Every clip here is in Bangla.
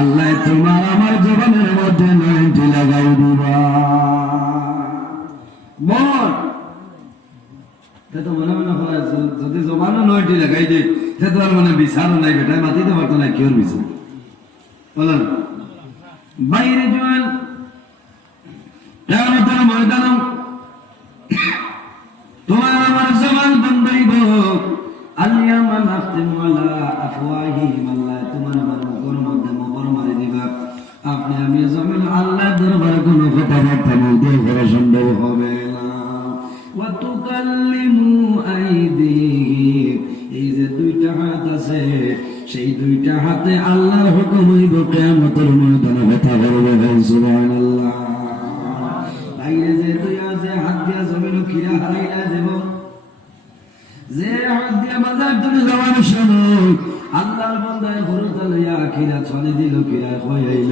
আল্লাহ তোমার আমার জবানের মধ্যে 90 লাগাই দিবা। মন তো মনে মনে হয় যদি জবানও 90 লাগাই দিই সে তো আর মানে বিচারও নাই বেটায় মাতিতে পারতো না, কেউ বিচার বলেন বাইরে জোয়ান কিয়ামতের ময়দানে তোমার আমার জবান বন্ধ হইব। আল-ইয়াওমা নাখতিমু আলা আফওয়াহিহিম, আল্লাহ তোমার আমার মুখের মধ্যে মোহর মারি দিবা। আপনি আমি জমিন আল্লাহ দরবারে কোনো কথাবার্তা বলতে করা সম্ভব হবে না। ওয়া তুকাল্লিমু আইদিহিম, এই যে দুইটা হাত আছে সেই দুইটা হাতে আল্লাহর হুকুম হইব কিয়ামতের ময়দানে কথা বলবে। সুবহানাল্লাহ। বাইরে যে তুই আছে হাত দিয়া জমিন খিরা হারাইলা দেব, যে হাত দিয়া বাজার তুমি যাওয়ার সময় আল্লাহর বান্দায় হরতা লইয়া খিরা ছলে দিল, খিরা খয়াইল,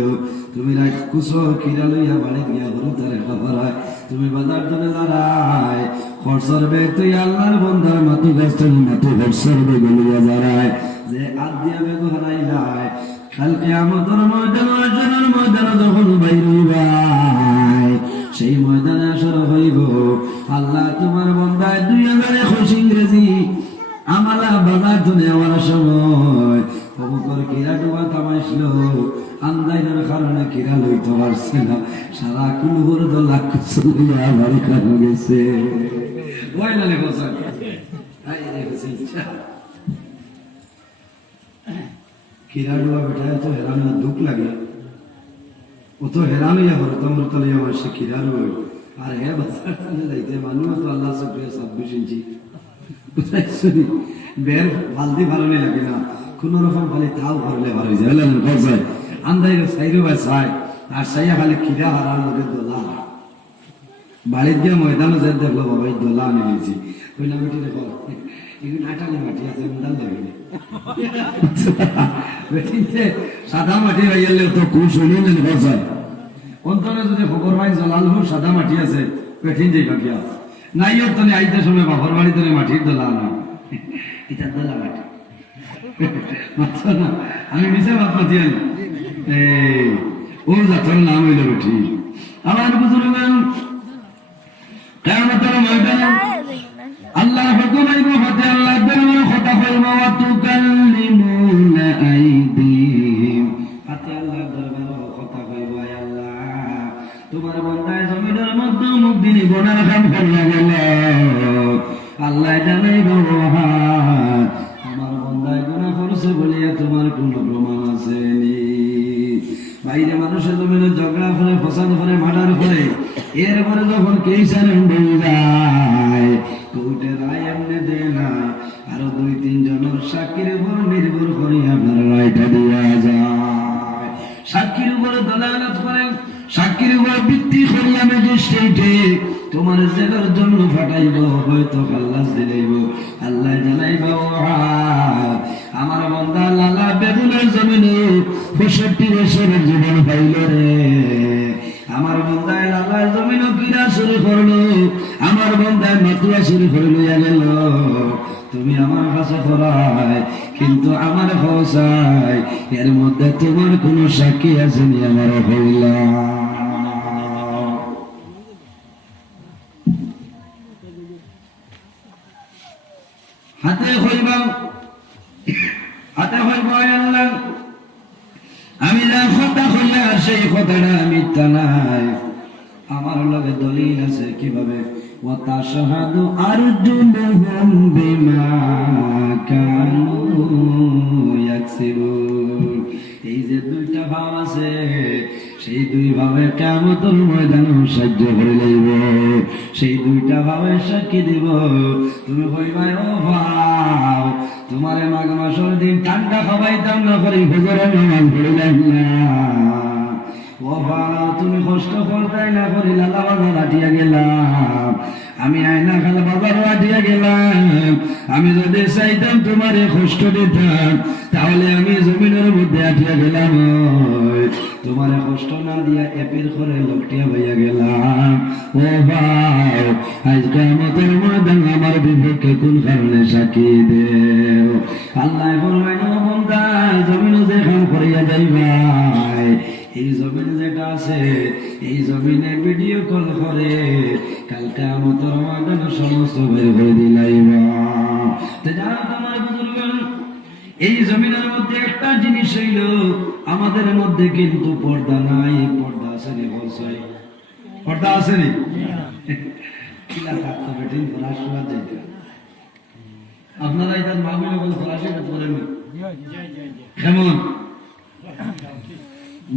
তুমি রাত কুসো খিরা লইয়া বাড়ি গিয়া হরতারে খাবারায় তুমি বাজার ধরে দাঁড়ায় খরচর বে তুই আল্লাহর বান্দার মাটি গাছ থেকে মাটি খরচর বে গলিয়া দাঁড়ায়, যে হাত দিয়া বেগো হারাইলায় কাল কিয়ামতের ময়দানে যখন বাইর হইবাই সেই ময়দানে আসর হইব। আল্লাহ তোমার বান্দায় 2021 ইংরেজি আমালা বাজার ধরে আমার সময় অবকর কিরা ডোবা তামাইছিল, আন্দাইনের কারণে কিরা লইতে পারছে না, সারা কুলুর তো লাখ চলিয়া আমার কান গেছে। কিরা ডোবা বেটায় তো হেরানো দুঃখ লাগে, ও তো হেরান হইয়া হলো তোমার তলে আমার সে কিরার হই। আর হে বাজার চলে যাইতে মানুষ তো আল্লাহ শুক্রিয়া 26 ইঞ্চি বের বালতি ভালোই লাগে না, কোন রকম খালি তাও ভরলে ভালো হয়ে যায়। আন্দাই সাইরো বা চাই আর সাইয়া খালি খিরা হারার লোকের দোলা বাড়ির গিয়ে ময়দানে যে দেখলো বাবা এই দোলা আনে নিয়েছি কইলা বেটি দেখো এগুলো আটালি মাটি আছে উন্দাল লাগে বেটিতে সাদা মাটি হয়ে গেলে তো খুব শুনিলেন বসায় অন্তরে যদি খবর পাই জলাল হোক সাদা মাটি আছে পেঠিন যাই বাকিয়া নাই ওর তনে আইতে সময় বাপর বাড়ি তনে মাটির দোলা আনা এটা দোলা মাটি মাত্র না আমি মিশে বাপ মাতি আনি ও জাতর নাম হইল বেঠি। আমার বুজুর্গ কিয়ামতের ময়দানে আল্লাহ হুকুম আইব হতে আল্লাহ দরবারে কথা কইব ওয়া তুকাল্লিমুনা আইদিহিম, হাতে আল্লাহ দরবারে কথা কইব আয় আল্লাহ তোমার বান্দায় জমিনের মধ্যে মুখ দিনি গোনার কাম করিয়া গেল, আল্লাহ জানাইব আমার বান্দায় গুনাহ করছে বলিয়া তোমার কোনো প্রমাণ আছে নি? বাইরে মানুষের জমিনে ঝগড়া করে ফসাদ করে মার্ডার করে এরপরে যখন কেসার হয়ে যায় কোর্টে রায় এমনি দেয় না, আরো 2-3 জনের সাক্ষীর উপর নির্ভর করে আপনার রায়টা দেওয়া যায়। সাক্ষীর উপরে দলালত করেন, সাক্ষীর উপর ভিত্তি করিয়া ম্যাজিস্ট্রেটে তোমার জেলার জন্য ফাটাইব, হয়তো খাল্লাস দিলাইব। আল্লাহ জানাইব আমার বান্দা লালা বেগুনের জমিনে 65 বছরের জীবন পাইল রে, আমার বান্দায় লালার জমিনও কিরা শুরু করলো, আমার বান্দায় মাতুয়া শুরু করে লইয়া গেল, তুমি আমার কাছে করায় কিন্তু আমার হসাই এর মধ্যে তোমার কোন সাক্ষী আসেনি আমার হইলা। হাতে হইবা হাতে হইব আল্লাহ আমি যা কথা হইলে আর সেই কথাটা মিথ্যা নাই, আমার লগে দলিল আছে কিভাবে ওয়া তাশহাদু আরজুলুহুম বিমা কানু ইয়াকসিবুন, এই যে 2টা ভাব আছে সেই 2 ভাবে কিয়ামতের ময়দানে সাহায্য করে লইব, সেই 2টা ভাবে সাক্ষী দিব। তুমি কইবা ও ভাও তোমারে মাঘ মাসের দিন ঠান্ডা খাওয়াইতাম না করে হুজুরের নামাজ পড়িলাম না, ও ভাও তুমি কষ্ট করতাই না করে লালা বাবা রাটিয়া গেলাম, আমি আয়না খাল বাবার আটিয়া গেলাম, আমি যদি চাইতাম তোমার কষ্ট দিতাম তাহলে আমি জমিনের মধ্যে আটিয়া গেলাম, তোমার কষ্ট না দিয়া এপির করে লোকটিয়া হইয়া গেলাম। ও ভাই, আজকে আমাদের ময়দান আমার বিপক্ষে কোন কারণে সাক্ষী দেও? আল্লাহ ফরমাইল, বান্দা জমিন যেখান করিয়া যাইবাই, এই জমিন যেটা আছে এই জমিনে ভিডিও কল করে কালকে আমাদের ময়দান সমস্ত বের করে দিলাইবা। যারা তোমার বুজুর্গ, এই জমিনের মধ্যে একটা জিনিস হইল, আমাদের মধ্যে কিন্তু পর্দা নাই। পর্দা আসেনি? বলছে পর্দা আসেনি? আপনারা এটার মাহবিল বলে ফলাশিটা করেন কেমন?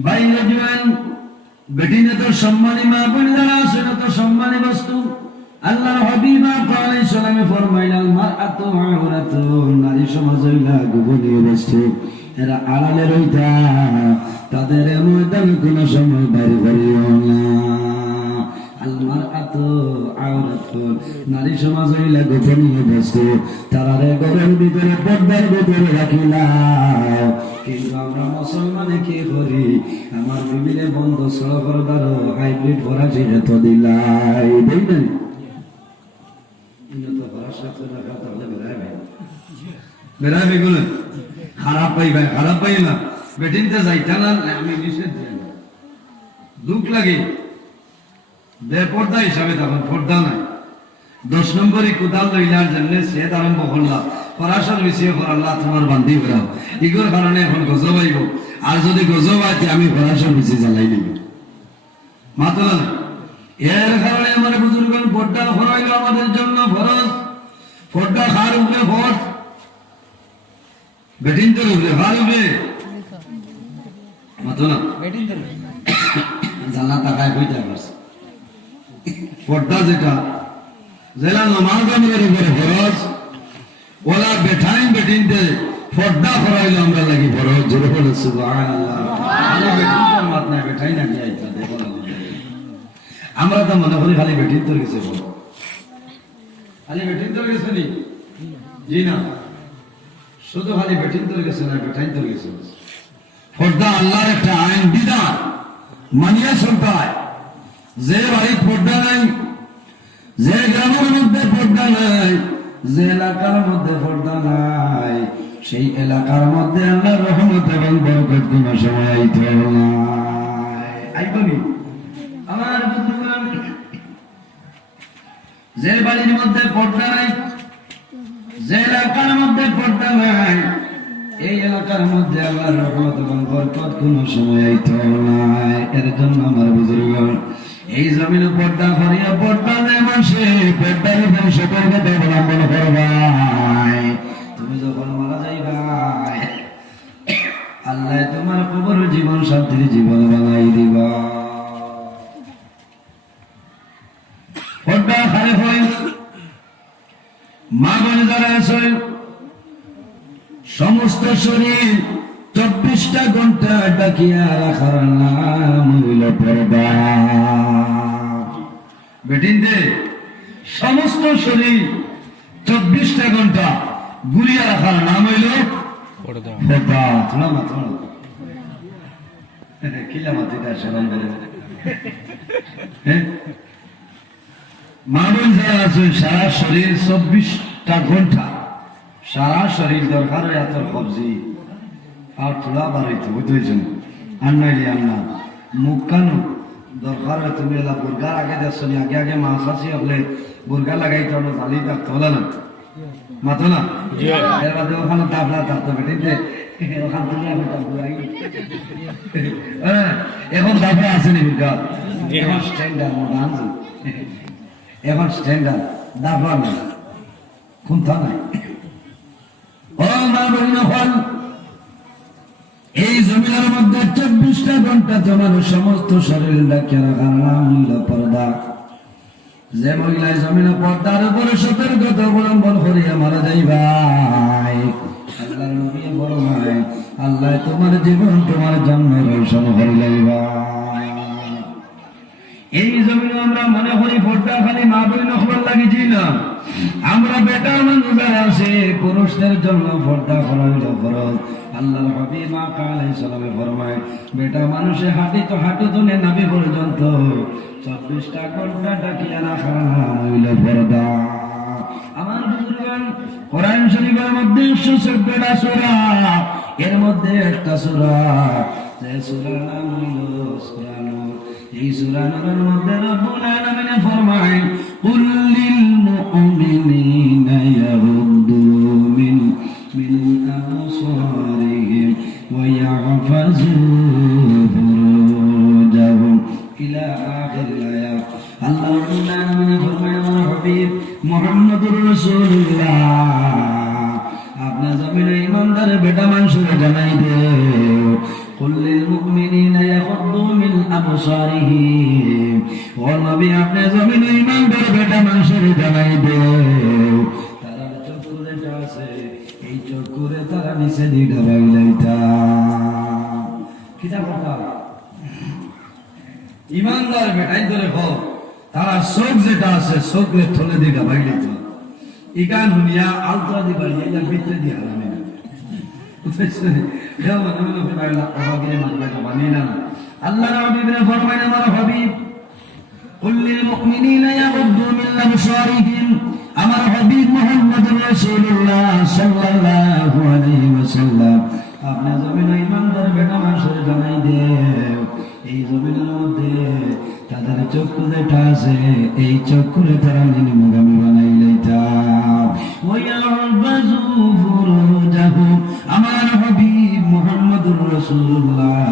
বাইরে জোয়ান বেটিনে তো সম্মানী মাহবিল যারা আছে না তো সম্মানী বস্তু। আল্লাহ হাবিবা আলাইহিস সালামে ফরমাইলেন, মারআতু আওরাতুন, নারী সমাজ হইলা গোপনীয় বস্তু, এরা আড়ালে রইতা, তাদের ময়দান কোন সময় বাইরে করিও না। আল মারআতু আওরাতুন, নারী সমাজ হইলা গোপনীয় বস্তু, তারারে ঘরের ভিতরে পর্দার ভিতরে রাখিলাম। কিন্তু আমরা মুসলমানে কি করি, আমার বিবিরে বন্ধ সড়করদারও হাইব্রিড ফরাসি হেত দিলাই দেই না। খারাপ পাই ভাই, খারাপ পাই না, বেটিনতে যাইতা না, আমি নিষেধ দুঃখ লাগে বেপর্দা হিসাবে, তখন পর্দা নাই। 10 নম্বরই কোদাল লইলার জন্য সেদ আরম্ভ করলাম, পরাশর বিষয় করাল্লাহ তোমার বান্ধি বেড়াও, ইগোর কারণে এখন গজব আইব। আর যদি গজব আছে আমি পরাশর বিষয় জ্বালাই নিব মাতলা না। এর কারণে আমার বুজুর্গ পর্দা ফরাইল আমাদের জন্য ফরজ। পর্দা খার উপরে ফরজ, বেটিনদের উপরে খার উপরে মাতলা জানা টাকায় কইতে পারছে। পর্দা যেটা জেলা নমাজ আমাদের উপরে ফরজ, ওলা বেঠাই বেটিনতে পর্দা ফরাইল আমরা লাগি ফরজ। জোরে বলে সুবহানাল্লাহ। মাত নাই বেঠাই না কি আইতা দেখো না, আমরা তো মনে করি খালি বেটিন তোর গেছে, খালি বেটিন তোর গেছে নি? জি না, শুধু খালি বেটিন তোর গেছে না, বেটাইন তোর গেছে। পর্দা আল্লাহর একটা আইন বিধান, মানিয়া চলতে হয়। যে বাড়ি পর্দা নাই, যে গ্রামের মধ্যে পর্দা নাই, যে এলাকার মধ্যে পর্দা নাই, সেই এলাকার মধ্যে আল্লাহর রহমত এবং বরকত কোন সময় আইতে আইবনি। আমার বুঝলাম, যে বাড়ির মধ্যে পর্দা নাই, যে এলাকার মধ্যে পর্দা নাই, এই এলাকার মধ্যে আল্লাহর রহমত এবং বরকত কোন সময় আইতে নাই। এর জন্য আমার বুজুর্গ এই জমিনে পর্দা করিয়া পর্দা যে মাসে পর্দার উপর সতর্কতা অবলম্বন করবাই। তুমি যখন মারা যাইবাই, আল্লাহ তোমার কবর জীবন শান্তির জীবন বানাই দিবা। পর্দা খারে হয় মা বোন যারা আছে, সমস্ত শরীর 24টা ঘন্টা ডাকিয়া রাখার নাম হইল পর্দা। বেটিনদের সমস্ত শরীর 24টা ঘন্টা ঘুরিয়া রাখার নাম হইল পর্দা। থোড়া মা থোড়া কিলা মাতিটা শরম করে মানুষ যারা আছে, সারা শরীর 24টা ঘন্টা সারা শরীর দরকার হয় এত সবজি আর থোড়া বাড়াইতে বুঝতেছেন। আর নাইলে আমরা মুখ কানো দরকার হয়, তুমি এলা বুর্গার আগে যাচ্ছ, আগে আগে মাছ আসি হলে বুর্গা লাগাইতে হলো, জালি থাকতে হলো না, মাতো না। এর বাদে ওখানে তাপলা থাকতে বেটিতে ওখান থেকে আমি এখন তাপলা আসেনি বুর্গা, এখন স্ট্যান্ডার্ড মোটা আনছি, এখন স্ট্যান্ডার্ড দাপলা নাই, খুঁথা নাই। ও মা বলিন হল, এই জমিনের মধ্যে 24টা ঘন্টা তোমার সমস্ত শরীর ডাকিয়ে রাখার নাম হইল পর্দা। যে মহিলায় জমিনে পর্দার উপরে সতর্কতা অবলম্বন করিয়া মারা যাইবাই, আল্লাহর নবী বড় ভাই, আল্লাহ তোমার জীবন তোমার জন্য রোশন করে যাইবা। এই জমিনে আমরা মনে করি পর্দা খালি মা বোন খবর লাগিয়েছিলাম। আমরা বেটা মানুষ যারা আছে পুরুষদের জন্য পর্দা করা হইল ফরজ। আল্লাহর হাবিব আলাইহিস সালামে ফরমায়, বেটা মানুষে হাঁটু তো নাভি পর্যন্ত 24টা ঘন্টা ডাকিয়া রাখা হইল পর্দা। আমার বুজুর্গান, কোরআন শরীফের মধ্যে 114টা সূরা, এর মধ্যে একটা সূরা, যে সূরার নাম হইল সূরা নূর। এই সূরা নূরের মধ্যে রব্বুল আলামিন ফরমায়, কুল লিল মুমিনিনা ইয়াগুদ্দু মিন আবসারিহিম ওয়া ইয়াহফাযু ফুরুজাহুম ইলা আখিরিল আয়াত। আল্লাহ রাব্বুল আলামিন ফরমায়, আমার হাবিব মুহাম্মদুর রাসূলুল্লাহ, আপনি জমিনে ইমানদার বেটা মানুষের জানাই দেও, কুল লিল মুমিনিনা ইয়াগুদ্দু মিন আবসারিহিম, ও নবী আপনি জমিনে ইমানদার বেটা মানুষের জানাই দেও, তারা চক্ষু যেটা আছে এই চক্ষুরে তারা নিচে দিটা বাইলাইতা। কিতা কথা, ইমানদার বেটাই ধরে হোক, তারা চোখ যেটা আছে চোখে থলে দিটা বাইলাইতা। ইকান হুনিয়া আলতরা দি বাড়ি এটা ভিতরে দিয়া আমি আল্লাহ হাবিবের ফরমান, আমার হাবিব কুল লিল মুমিনিনা ইয়াগুদ্দু মিন আবসারিহিম, আমার হাবিব মুহাম্মদুর রাসূলুল্লাহ সাল্লাল্লাহু আলাইহি ওয়াসাল্লাম, আপনি জমিনে ইমানদার বেটা মানুষের জানাই দেও, এই জমিনের মধ্যে তাদের চক্ষু যেটা আছে এই চক্ষুরে তারা নিম্নগামী বানাইলেতা। ওয়ায়াহফাযু ফুরুজাহুম, আমার হাবিব মুহাম্মদুর রাসূলুল্লাহ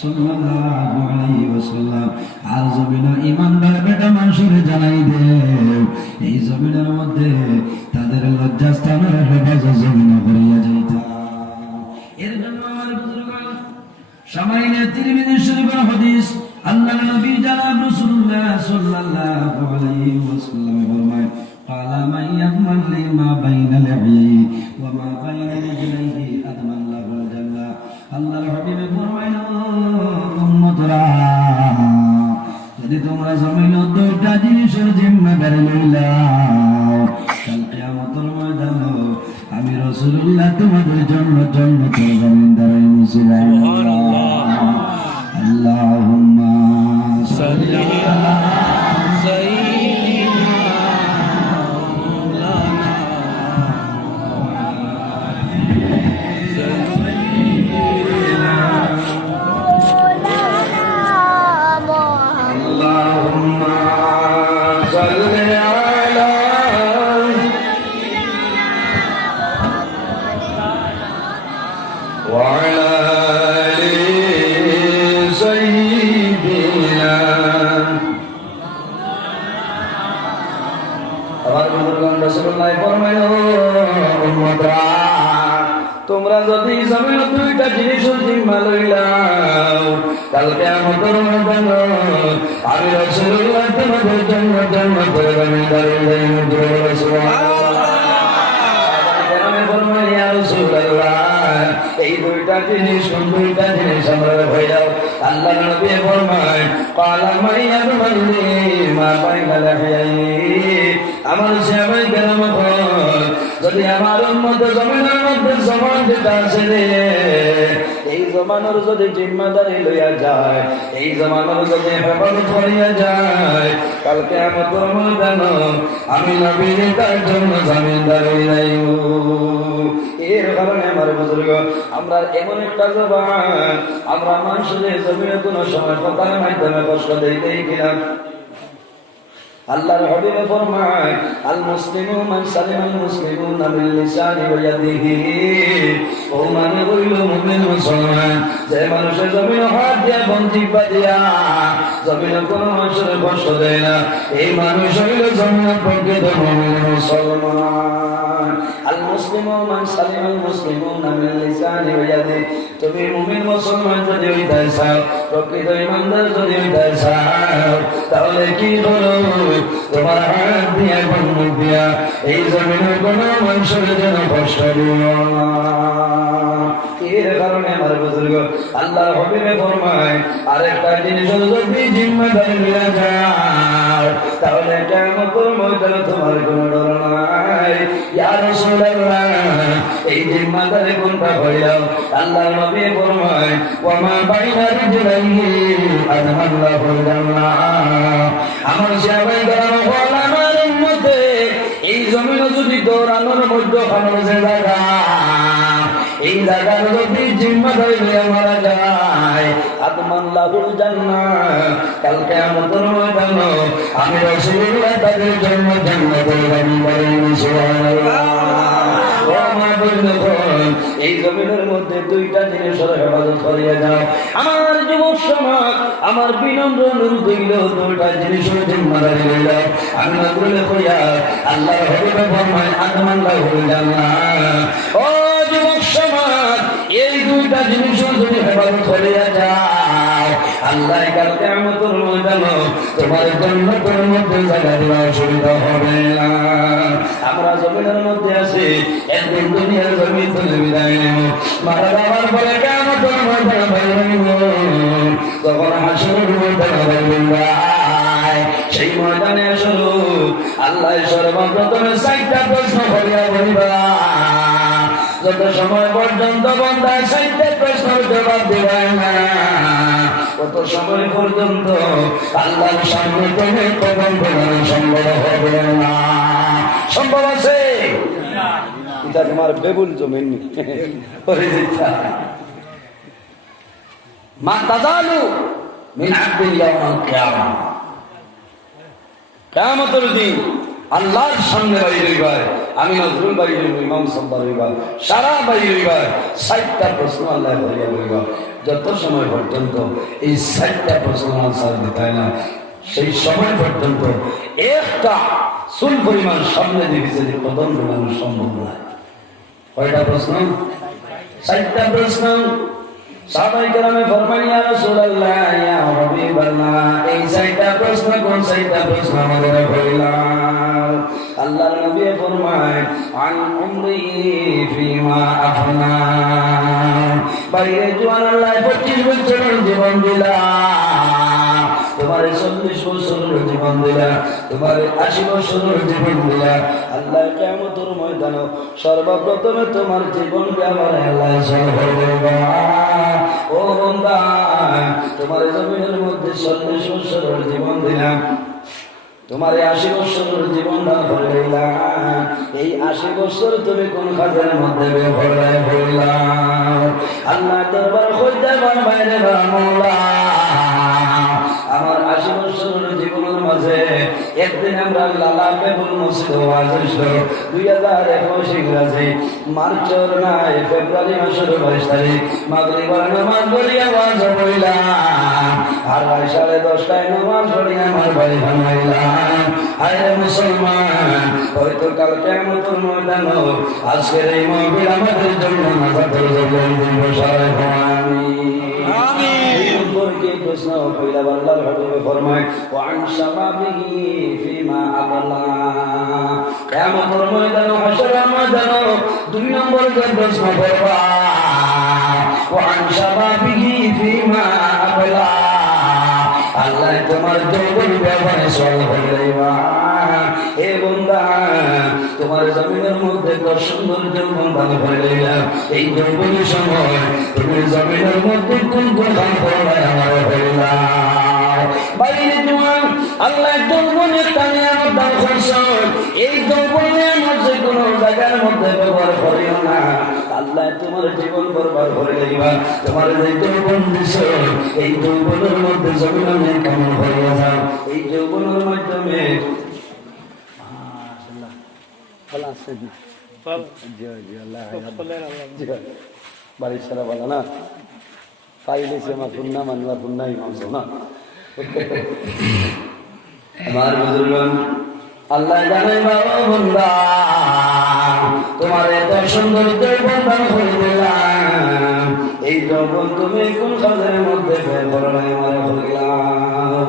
সাল্লাল্লাহু আলাইহি ওয়াসাল্লাম, আর জমিনে ইমানদার বেটা মানুষের জানাই দেও, এই জমিনের মধ্যে তাদের লজ্জাস্থানের হেফাজত জমিনে করিয়া যাইতা। এর জন্য আমার বুজুর্গান, শামাইলে তিরমিজি শরীফের হাদিস, আল্লাহর নবী জনাব রাসূলুল্লাহ সাল্লাল্লাহু আলাইহি ওয়াসাল্লাম ফরমায়, ক্বালা মান ইয়াদমান লিমা বাইনা লিহি ওয়া মা বাইনা রিজলাইহি আদমান লাহুল জান্নাহ। আল্লাহর হাবিব ফরমায়, উম্মতরা, যদি তোমরা জমিনে দুইটা জিনিসের জিম্মাদারি লইলাও, কাল কিয়ামতের ময়দানে আমি রাসূলুল্লাহ তোমাদের জন্য জান্নাতের জমিনদার সুবহানাল্লাহ। আল্লাহুম্মা সাল্লি আলা সাইয়্যিদিনা মাওলানা আল্লাহুম্মা সাল্লি আলা ওয়া আলা তোমরা যদি জমিনে দুইটা জিনিসের জিম্মা লইলাও, কাল কিয়ামতের ময়দানে আমি রাসূলুল্লাহ তোমাদের জন্য জান্নাতের জমিনদারি দেব। সুবহানাল্লাহ। আমি বলবো, ইয়া রাসূলুল্লাহ, এই দুইটা জিনিস আমরা হইলাও। আল্লাহ নবী ফরমায়, ক্বালা মান ইয়াদমান লিমা বাইনা লিহি, আমার সাহাবায়ে কেরাম যদি আমার উম্মত জমিনের মধ্যে জমান যেটা আছে রে, এই জমানের যদি জিম্মাদারি লইয়া যায়, এই জমানের যদি হেফাজত করিয়া যায়, কাল কিয়ামতের ময়দানে আমি নবী তার জন্য জামিনদারি লাইব। এর কারণে আমার বুজুর্গ, আমরা এমন একটা জবান, আমরা মানুষের জমিনে কোনো সময় কথার মাধ্যমে কষ্ট দেই কিনা। আল্লাহর হাবিব ফরমায়, আল মুসলিমু মান সালিমাল মুসলিমুনা মিন লিসানি ওয়া ইয়াদিহি, ও মানে হইল মুমিন মুসলমান, যে মানুষের জমিনে হাত দিয়া বন্ধি বাঁধিয়া জমিনে কোনো মানুষের কষ্ট দেয় না, এই মানুষ হইল জমিনের প্রকৃত মুমিন মুসলমান। আল মুসলিমু মান সালিমাল মুসলিমুনা মিন লিসানি ওয়া ইয়াদিহি, তুমি মুমিন মুসলমান যদি হইতে চাও, প্রকৃত ইমানদার যদি হইতে চাও তাহলে কি করো? তোমার হাত দিয়া বন্দুক দিয়া এই জমিনের কোনো মানুষের যেন কষ্ট দিও না। এর কারণে আমার বুজুর্গ আল্লাহ হাবিবে ফরমায় আরেকটা জিনিস যদি জিম্মাদারি নিয়ে যাও তাহলে কিয়ামতের ময়দানে তোমার কোনো ডর নাই। ইয়া রাসূলুল্লাহ এই জিম্মাদারি কোনটা হইলাম? আল্লাহ নবী ফরমায় ওয়া মা বাইনা রিজলাইহি আদমাল্লাহুল জান্নাহ। আমার সাহাবায়ে কেরাম বলেন আমার উম্মতে এই জমিনে যদি দৌড়ানোর মধ্যে খানোর যে জায়গা এই জায়গার যদি জিম্মাদারি নিয়ে মারা যায় আদমাল্লাহুল জান্নাহ। কাল কিয়ামতের ময়দানে আমি রাসূলুল্লাহ তাদের জন্য জান্নাতের বাড়ি বানিয়ে সুবহানাল্লাহ। এই জমিনের মধ্যে দুইটা জিনিসের হেফাজত করিয়া যাও। আমার যুবক সমাজ আমার বিনম্র অনুরোধ হইল দুইটা জিনিসের জিম্মাদারি লইল। আমি নজরুলে কইয়া আল্লাহর হাবিবে ফরমায় আদমাল্লাহুল জান্নাহ। ও যুবক সমাজ এই দুইটা জিনিসের যদি হেফাজত করিয়া যাও আল্লাহ কাল কিয়ামতের ময়দানে তোমার জান্নাতের মধ্যে জায়গা দেওয়ার অসুবিধা হবে না। আমরা জমিনের মধ্যে আছি, একদিন দুনিয়ার জমিন থেকে বিদায় নেব, মারা যাওয়ার পরে কিয়ামতের ময়দানে বাইরে হইব। তখন হাসরের ময়দানে বাইরে সেই ময়দানে আসলো আল্লাহ সর্বপ্রথমে 4টা প্রশ্ন করিয়া বলিবা। যত সময় পর্যন্ত বান্দা 4টা প্রশ্নের জবাব দেবে না কত সময় পর্যন্ত আল্লাহর সামনে তুমি কদম ফেলানো সম্ভব হবে না। সম্ভব আছে? এটা তোমার বেবুল জমিন মা তাজালু মিন আবদিল ইয়াউমাল কিয়ামা। কিয়ামতের দিন আল্লাহর সামনে বাড়ি রইবার, আমি নজরুল বাড়ি রইব, ইমাম সাহেব রইবার, সারা বাড়ি রইবার 4টা প্রশ্ন আল্লাহ করিয়া রইবার। যত সময় পর্যন্ত এই 4টা প্রশ্ন আনসার দিতে হয় না সেই সময় পর্যন্ত একটা চুল পরিমাণ সামনে দিয়েছে যে কদম ফেলানো সম্ভব নয়। কয়টা প্রশ্ন? 4টা প্রশ্ন। সাহাবায়ে কেরামে ফরমান ইয়া রাসূলুল্লাহ ইয়া হাবিবাল্লাহ এই 4টা প্রশ্ন কোন 4টা প্রশ্ন আমাদের কইলাম? আল্লাহর নবী ফরমায় আন উমরি ফিমা আফনা। বাইরে জওয়ান আল্লাহ 25 বছরের জীবন দিলা, তোমার 40 বছরের জীবন দিলা, তোমার 80 বছরের জীবন দিলা। আল্লাহ কিয়ামতের ময়দানে সর্বপ্রথমে তোমার জীবন ব্যবহারে আল্লাহ সরবরাহ করবে। ও বান্দা তোমার জমিনের মধ্যে 40 বছরের জীবন দিলাম, তোমার 80 বছরের জীবন দান করে দিলাম। এই 80 বছর তুমি কোন কাজের মধ্যে ব্যবহার করলাম? আল্লাহ দরবার কইতে পারবে না মাওলা। আমার 80 বছরের জীবনের মাঝে একদিন আমরা লালা বেবুল মসজিদ ওয়াজ হইছিল 2021 ইংরেজি মার্চের নাই ফেব্রুয়ারি মাসের 22 তারিখ মাগরিবের নামাজ পড়িয়া ওয়াজ পড়িলাম আর 10:30টায় নামাজ পড়িয়া আমার বাড়ি ভাঙাইলাম। আরে মুসলমান হয়তো কাল কিয়ামতের ময়দানে আজকের এই মাহফিল আমাদের জন্য নাজাতের জন্য বসায় প্রশ্ন পয়লা আল্লাহর হাবিবে ফরমায় ওয়া আন শাবাবিহি ফিমা আবলা। কিয়ামতের ময়দানে হাশরের ময়দানে 2 নম্বর যে প্রশ্ন করবা ওয়া আন শাবাবিহি ফিমা আবলা। আল্লাহ তোমার যৌবন ব্যাপারে সওয়াল করবেন। এ বান্দা তোমার জমিনের মধ্যে কত সুন্দর যৌবন ভালো করে দিলাম, এই যৌবনের সময় তুমি জমিনের মধ্যে কোন কোন কাম করবে আমার বললাম। বাইরে তোমার আল্লাহ যৌবনের টানে আমার দান করছেন, এই যৌবনে আমার যে কোনো জায়গার মধ্যে ব্যবহার করিও না। আল্লাহ তোমার জীবন বরবাদ করে দিবা। তোমার যে যৌবন দিছে এই যৌবনের মধ্যে জমিনে কেমন হয়ে যাও, এই যৌবনের মাধ্যমে বাড়ির সারা বলা না পাইলেছে আমার পুন্না মানলা পুন্নাই মাংস না। আমার বুজুর্গন আল্লাহ জানাই বাবা বন্দা তোমার এত সুন্দর যৌবন দান করে দিলাম, এই যৌবন তুমি কোন কাজের মধ্যে বের করো নাই আমার হইলাম।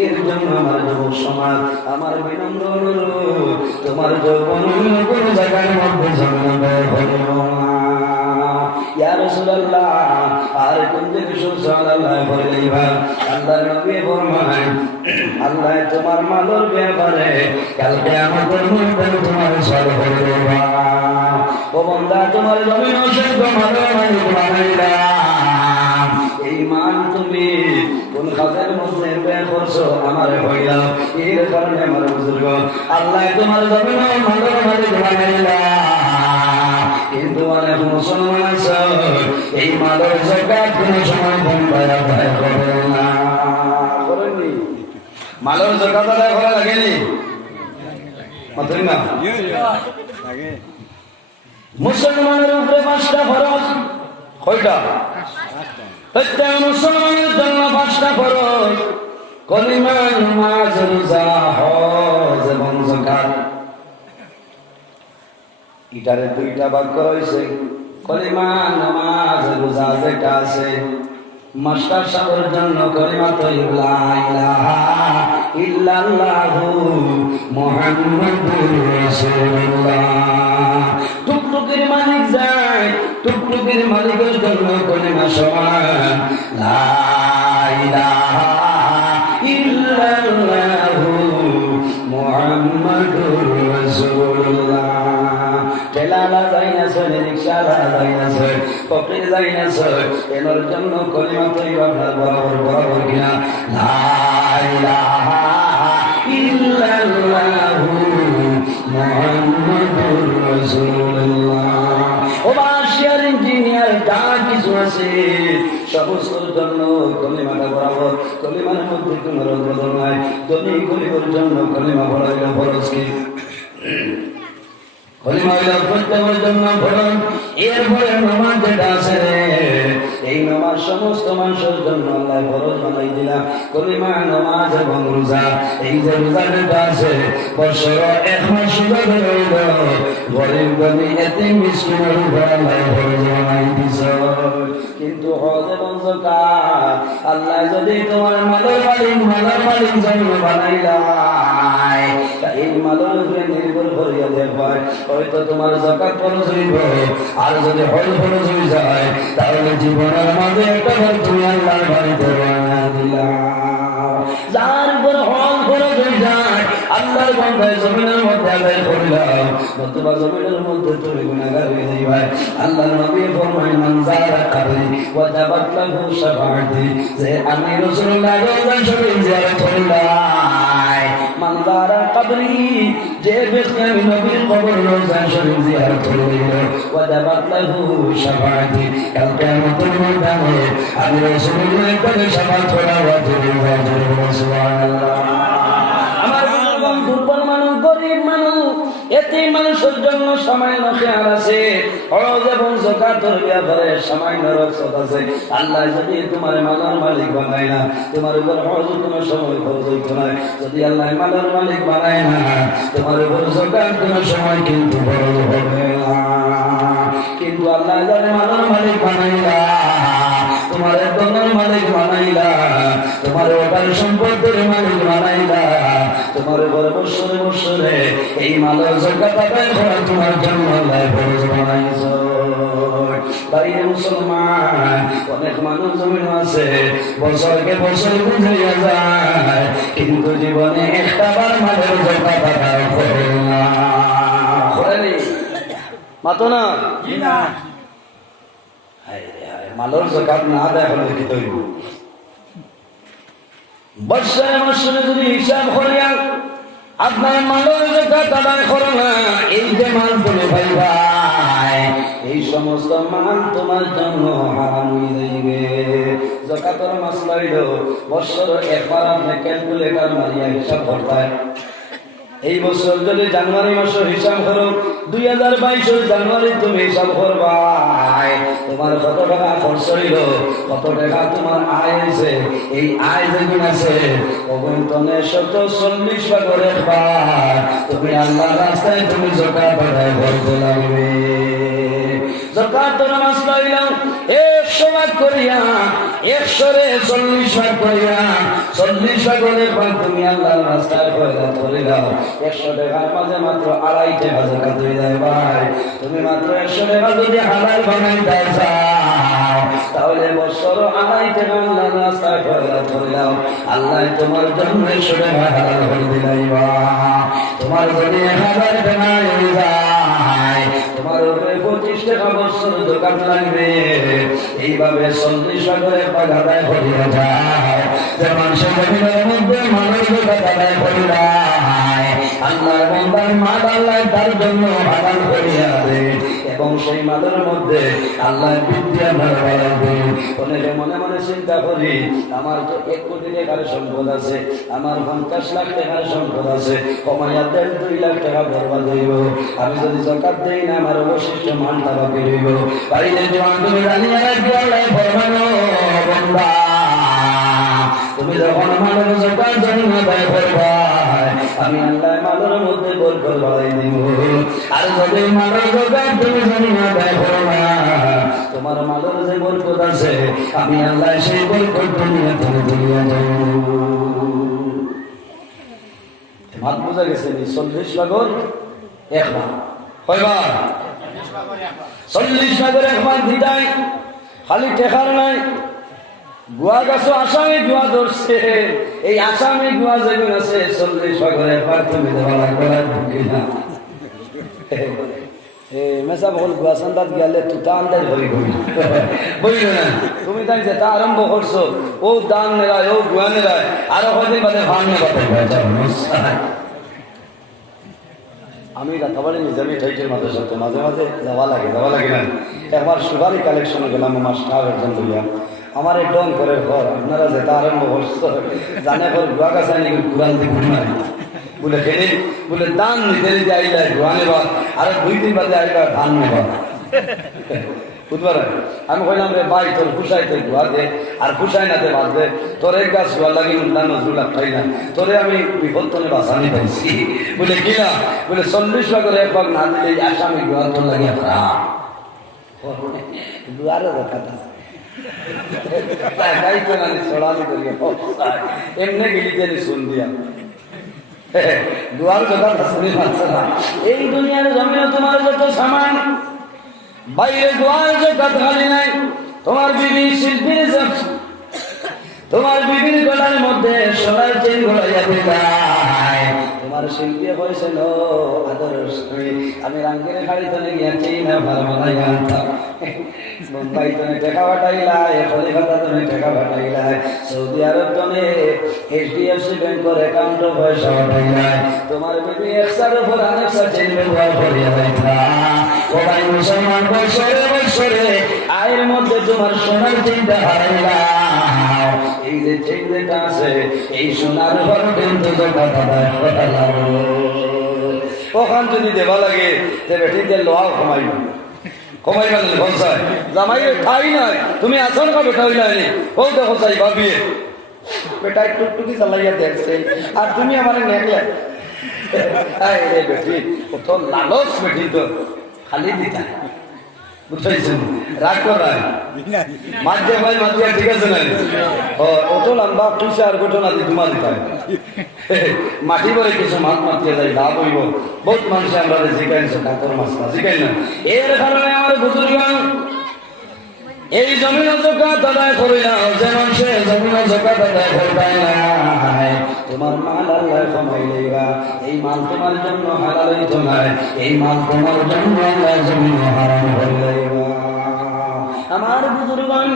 এর জন্য আমার যুবক সমাজ, আমার বিনম্র অনুরোধ, তোমার যৌবন কোন জায়গার মধ্যে জন্ম বের হইল না। ইয়া রাসূলুল্লাহ, আর কোন যে বিশুদ্ধ সাল্লাল্লাহু আলাইহি ওয়া আল্লাহর নবী ফরমান, আল্লাহ তোমার মালের ব্যাপারে কাল কিয়ামতের মধ্যে তোমার সরব করে দেবা। ও বান্দা, তোমার জমিন অসংখ্য মালের মালিক বানাইলা, এই মান তুমি কোন কাজের মধ্যে ব্যয় করছো আমার হইলা। এর কারণে আমার বুজুর্গ, আল্লাহ তোমার জমিন মালের মালিক বানাইলা, কিন্তু অনেক মুসলমান আছে এই মালের যাকাত কোন সময় বন্ধ করে না। করেননি? মালের যাকাত আদায় করা লাগেনি? মাত্রই না লাগে। মুসলমানের উপরে 5টা ফরজ। কয়টা? প্রত্যেক মুসলমানের জন্য 5টা ফরজ: কলিমা, নামাজ, রোজা, হজ এবং যাকাত। এটারে 2টা ভাগ করা হয়েছে। কলিমা, নামাজ, রোজা যেটা আছে, মাস্টার সাহেবের জন্য কলিমা তৈয়ব লা ইলাহা ইল্লাল্লাহু মুহাম্মাদুর রাসূলুল্লাহ। টুকটুকির মালিক যায়, টুকটুকির মালিকের জন্য কলিমা সমান লা ইলাহা ইল্লাল্লাহু মুহাম্মাদুর রাসূলুল্লাহ। ঠেলালা যায় না সে, রিক্সালা যায় না সে, ফকির যায় না সে, এর জন্য কলিমা তৈয়ব আপনার বরাবর বরাবর কিনা লা ইলাহা ইল্লাল্লাহু মুহাম্মাদুর রাসূলুল্লাহ। ও বাশিয়ার ইঞ্জিনিয়ার যা কিছু আছে সমস্ত জন্য কলিমাটা বরাবর। কলিমার মধ্যে কোনো রদবদল নাই। তুমি কলিমার জন্য কলিমা বলাইলে ফরজ কি? কলিমা হইল প্রত্যেকের জন্য ফরজ। এরপরে নামাজ যেটা আছে, এই নামাজ সমস্ত মানুষের জন্য আল্লাহ ফরজ বানাই দিলাম। কলিমা, নামাজ এবং রোজা, এই যে রোজা যেটা আছে বছর 1 মাস রোজা ধরইল, গরিব গনি এতিম মিসকিনের উপর আল্লাহ ফরজ বানাই দিছ। কিন্তু হজ এবং যাকাত আল্লাহ যদি তোমার মালের মালিক জন্য বানাইলাই, এই মালের উপরে নির্ভর করিয়া দেখবাই হয়তো তোমার যাকাত ফরজ হইব। আর যদি হজ ফরজ হয়ে যায় তাহলে জীবনের মাঝে একটা তুমি আল্লাহর বাড়িতে রওনা দিলা। যার উপর হজ ফরজ হয়ে যায় আল্লাহর বান্দায় জমিনের মধ্যে আদায় করিলাম, নতুবা জমিনের মধ্যে তুমি গুনাহগার হয়ে যাইবা। আল্লাহর নবী ফরমান, মান যারা কবরি ওয়াজাবাত লাহু শাফাআতি, যে আমি রাসূলুল্লাহ রওজা শরীফ জিয়ারত করিলাই। মান যারা কবরি, যে ব্যক্তি আমি নবীর কবর রওজা শরীফ জিয়ারত করিল, ওয়াজাবাত লাহু শাফাআতি, কাল কিয়ামতের ময়দানে আমি রাসূলুল্লাহ তাকে শাফাআত করা ওয়াজিব সুবহানাল্লাহ। আমার দুর্বল মানুষ, গরিব মানুষ, এতিম মানুষের জন্য সামান্য খেয়াল আছে। হজ এবং যাকাতের ব্যাপারে সামান্য রক্ষত আছে। আল্লাহ যদি তোমার মালের মালিক বানায় না, তোমার উপর হজ কোনো সময় খরচ হইতো না। যদি আল্লাহ মালের মালিক বানায় না, তোমার উপর যাকাত কোনো সময় কিন্তু খরচ হবে না। কিন্তু আল্লাহ যদি মালের মালিক বানাইলা, তোমার ধনের মালিক বানাইলা, তোমার ওটার সম্পদের মালিক বানাইলা, তোমার উপর বৎসরে বৎসরে এই মালের যাকাত আদায় করা তোমার জন্য আল্লাহ ফরজ বানাইছ। বাইরে মুসলমান অনেক মানুষ জমিন আছে বছরকে বছর বুঝাইয়া যায়, কিন্তু জীবনে একটা বার মালের যাকাত আদায় করে না। করেনি? মাতো না? মালের যাকাত না আদায় হলে কি তৈব? বৎসরে বৎসরে যদি হিসাব করিয়া আপনার মালের যাকাত আদায় করো না, এই যে মাল তুমি পাইবাই, এই সমস্ত মাল তোমার জন্য হারাম হয়ে যাইবে। যাকাতের মাসলা হইল বৎসরে একবার আপনি ক্যালকুলেটর মারিয়া হিসাব করতায়। এই বছর যদি জানুয়ারি মাসের হিসাব করো, 2022 জানুয়ারি তুমি হিসাব করবা, তোমার কত টাকা খরচ হইল, কত টাকা তোমার আয় হয়েছে, এই আয় যেগুলো আছে অবন্তনে 140 ভাগের একবার তুমি আল্লাহর রাস্তায় তুমি যাকাত আদায় করতে লাগবে। যাকাতের মাসলা হইল 100 ভাগ করিয়া 100 রে 40 ভাগ করিয়া 40 ভাগের পর তুমি আল্লাহর রাস্তায় খয়রাত করে দাও 100 টাকার মাঝে মাত্র 2.5 টাকা যাকাত হয়ে যায় ভাই তুমি মাত্র 100 টাকা যদি হালাল বানাই দাও তাহলে বছর 2.5 টাকা আল্লাহর রাস্তায় খয়রাত করে দাও আল্লাহ তোমার জন্য 100 টাকা হালাল করে দিলাইবা তোমার যদি 1000 টাকা হয়ে যায় তোমার উপরে 25 টাকা বছর দোকান লাগবে এইভাবে 40 ভাগের ভাগ আদায় করিয়া যায় যেমন সেদিনের মধ্যে মানুষ আদায় করি যায় আল্লাহর বান্দার মাল আল্লাহ তার জন্য হালাল করিয়া দেয় এবং সেই মালের মধ্যে আল্লাহ বিদ্যা বাড়াবে অনেকে মনে মনে চিন্তা করি আমার তো 1 কোটি টাকার সম্পদ আছে আমার 50 লাখ টাকার সম্পদ আছে কমাইয়া 2 লাখ টাকা বরবাদ হইব আমি যদি যাকাত দেই না আমার অবশিষ্ট মালটা বাকি রইব বাড়িতে জোয়ান তুমি জানিয়ে রাখবে আল্লাহ ফরমানো বান্দা তুমি যখন মালের যাকাত জন্য ব্যয় করবা আমি আল্লাহ মালের মধ্যে বরকত বাড়াই দিব আর যদি মালের যাকাত তুমি জানিয়ে ব্যয় করো না তোমার মালের যে বরকত আছে আমি আল্লাহ সেই বরকত দুনিয়া থেকে দুনিয়া দেব মাত বুঝা গেছে 40 ভাগের 1 ভাগ কয়বার 40 ভাগের 1 ভাগ দিতাই খালি টেকার নাই গুয়া গাছও আসামি গুয়া ধরছে এই আসামি গুয়া যেগুলো আছে 40 ভাগের 1 ভাগ তুমি দেওয়া লাগবে না মেসা বল গুয়া সন্তান গেলে তুই তা আন্দাজ ভরি বলি না তুমি তাই যেটা আরম্ভ করছো ও দান নেয় ও গুয়া নেয় আরো কদিন বাদে ভান আমি রাতাবাড়ি নিজামী ঠাইটের মাদ্রাসাতে মাঝে মাঝে যাওয়া লাগে না একবার সুপারি কালেকশনে গেলাম আমার স্টাফ একজন বলিয়া আমার এই ডং করে ঘর আপনারা যেটা আরম্ভ করছো জানে ঘর গুয়া গাছ আনি গুয়াল দিয়ে ঘুরে মারি বলে খেলে বলে দান নিতে নিতে আইলা গুয়া নেবা আর 2 দিন বাদে আইলা ধান নেবা বুঝবার আমি কইলাম রে ভাই তোর খুশাইতে গুয়া দে আর খুশাই নাতে বাদ দে তোর এক গাছ গুয়া লাগি না নজরুল পাই না তোরে আমি বিপত্তনে বাঁচানি পাইছি বলে কিনা বলে 40 ভাগের 1 ভাগ না দিলে আসামি গুয়া তোর লাগিয়া ভরা গুয়ারও কথা এমনি গেলিতে শুন দিয়া দুয়ার কথা শুনে পাচ্ছে না এই দুনিয়ার জমিনে তোমার যত সামান বাইরে দুয়ার যে খালি নাই তোমার বিবি শিল্পীর তোমার বিবির গলার মধ্যে সোনার চেন গলাইয়া দিলাই তোমার শিল্পী হয়েছে নো আদর আমি রাঙ্গের খাড়ি তনে গিয়া চেন ভালো বানাইয়া আনতাম মুম্বাই তনে টাকা পাঠাইলাই কলিকাতা তনে টাকা পাঠাইলাই সৌদি আরব তনে HDFC ব্যাংকের অ্যাকাউন্ট পয়সা পাঠাইলাই তোমার বিবি একসার উপর আরেকসার চেন ব্যবহার করিয়া দিতা সবাই মুসলমান বছরে আয়ের মধ্যে তোমার সোনার চেনটা হারাইলা এই যে চেন যেটা আছে এই সোনার উপর কিন্তু কথা লাগলো ওখান যদি দেওয়া লাগে তবে ঠিক লোহাও কমাইবে কমাইবেন ভরসায় জামাইয়ের ঠাই নাই তুমি আসন কা বেটা হইলানি ও দেখো চাই ভাবিয়ে বেটা টুকটুকি চালাইয়া দেখছে আর তুমি আমার নেকলে রে বেটি কত লালচ বেটি তো খালি দিতা বুঝাইছেন রাগ করাই মাঝে ভাই মাঝে ঠিক আছে না অত লম্বা পয়সা আর ঘটনা দিয়ে তোমার দিতে মাটি বলে কিছু মাছ মারতে যাই লাভ হইব বহুত মানুষ আমরা জিজ্ঞাসা কাতর মাছ জিজ্ঞাই না এর কারণে আমার বুজুর্গান এই জমিন জাকাত আদায় করি না যেমন সে জমিন জাকাত আদায় করবে না তোমার মাল আল্লাহ কমাই লইবা এই মাল তোমার জন্য হালাল হইতো না এই মাল তোমার জন্য আল্লাহ জমিন হারাম করে লইবা আমার বুজুর্গান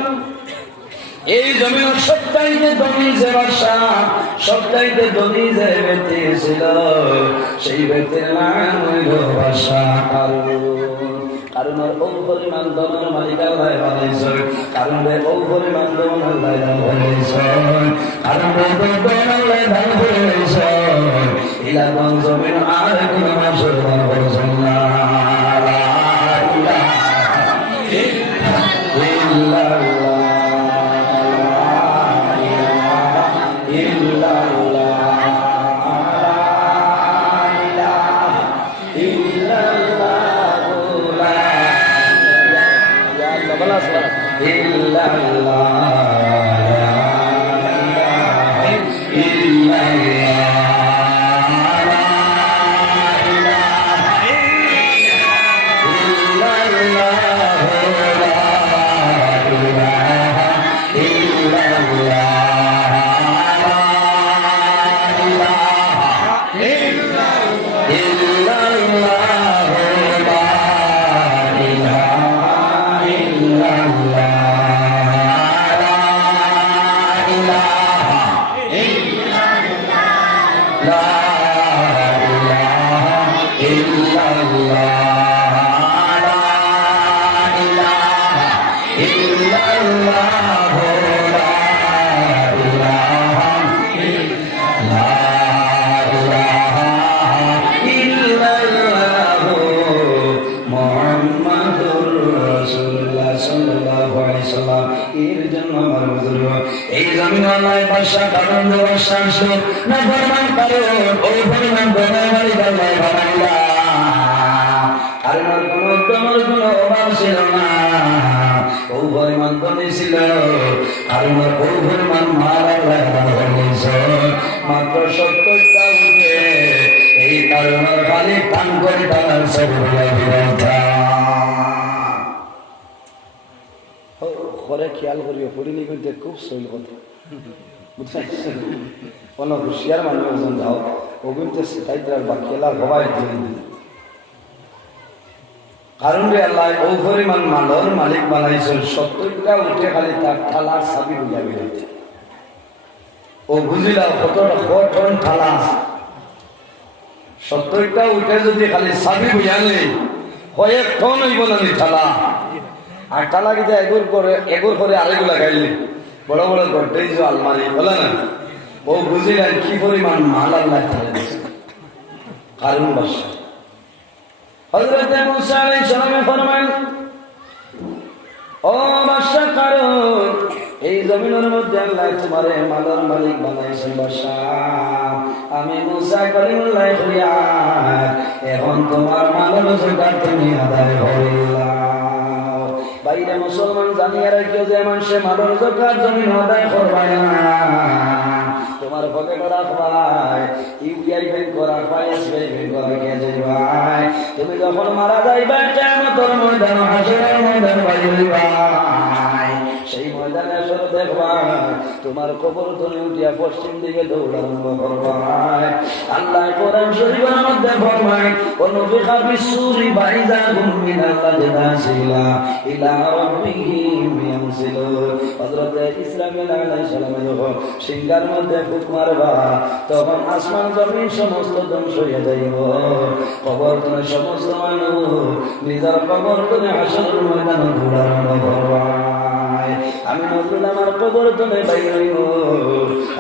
এই জমিন সবটাইতে ধনী যে বাদশা সবটাইতে ধনী যে ব্যক্তি ছিল সেই ব্যক্তির নাম হইল বাদশা কারণ ও পরিমাণ ধনের মালিক আল্লাহ বানাইছে কারণ ও পরিমাণ ধন আল্লাহ দান করেছে কারণ আল্লাহ দান করেছে ইলাকান জমিন আর কোন মানুষের দান করেছেন না এই জমিন আল্লাহর বাদশা কারণ বাদশা না ফরমান কারণ ওই ফরমান বনাই আল্লাহ বানাইলা আর তোমার কোনো অভাব ছিল না ও পরিমাণ ধনী ছিল আর ও পরিমাণ মাল আল্লাহ বানাইছে মাত্র 70টা উঠে এই কারণে খালি টান করে টানার সবগুলা বিরোধা করে খেয়াল করিও পড়িনি কিন্তু খুব সইল কথা বুঝছেন কোন হুশিয়ার মানুষ একজন যাও ও কিন্তু সেটাইটার বা খেলা হওয়াই দিন কারণ রে আল্লাহ ও পরিমাণ মালর মালিক বানাইছে 70টা উঠে খালি তার থালার চাবি বুঝা বেরোচ্ছে ও বুঝিলা কতটা কটন থালা 70টা উঠে যদি খালি চাবি বুঝালে কয়েক টন হইব না থালা আর টালা গিয়ে এগুর করে আরেকগুলা খাইলে বড় বড় গড্রেজ আলমারি বলে না ও বুঝিলেন কি পরিমাণ মাল আল্লাহ কারণ বাদশা হযরত মুসা আলাইহিস সালাম ফরমান ও বাদশা কারণ এই জমিনের মধ্যে আল্লাহ তোমারে মালের মালিক বানাইছেন বাদশা আমি মুসা কলিমুল্লাহ করিয়া এখন তোমার মালের জোগাড় তুমি আদায় করিলা বাইরে মুসলমান জানিয়ে রাখিও যে মানুষে মাদর জোকার জমিন আদায় করবাই না তোমার পকেটে রাখবাই ইউপিআই ব্যাংক রাখবাই এসবিআই ব্যাংক রেখে যাইবাই তুমি যখন মারা যাইবা কিয়ামতের ময়দান হাসরের ময়দান বাইরিবাই সেই ময়দানে আসর দেখবা তোমার কবর ধরে উঠিয়া পশ্চিম দিকে দৌড়ানো করবাই আল্লাহ কোরআন শরীফের মধ্যে ফরমায় কোন ফিখা বিসুরি বাইজা গুমিন আল্লাহ জাসিলা ইলা রাব্বিহিম ইয়ামসিলুন হযরত ইসমাঈল আলাইহিস সালাম যখন সিংহার মধ্যে ফুক মারবা তখন আসমান জমিন সমস্ত ধ্বংস হয়ে যাইব কবর ধরে সমস্ত মানুষ নিজের কবর ধরে হাসরের ময়দানে দৌড়ানো করবাই আমি নজরুল আমার কবর ধরে বাইর হইব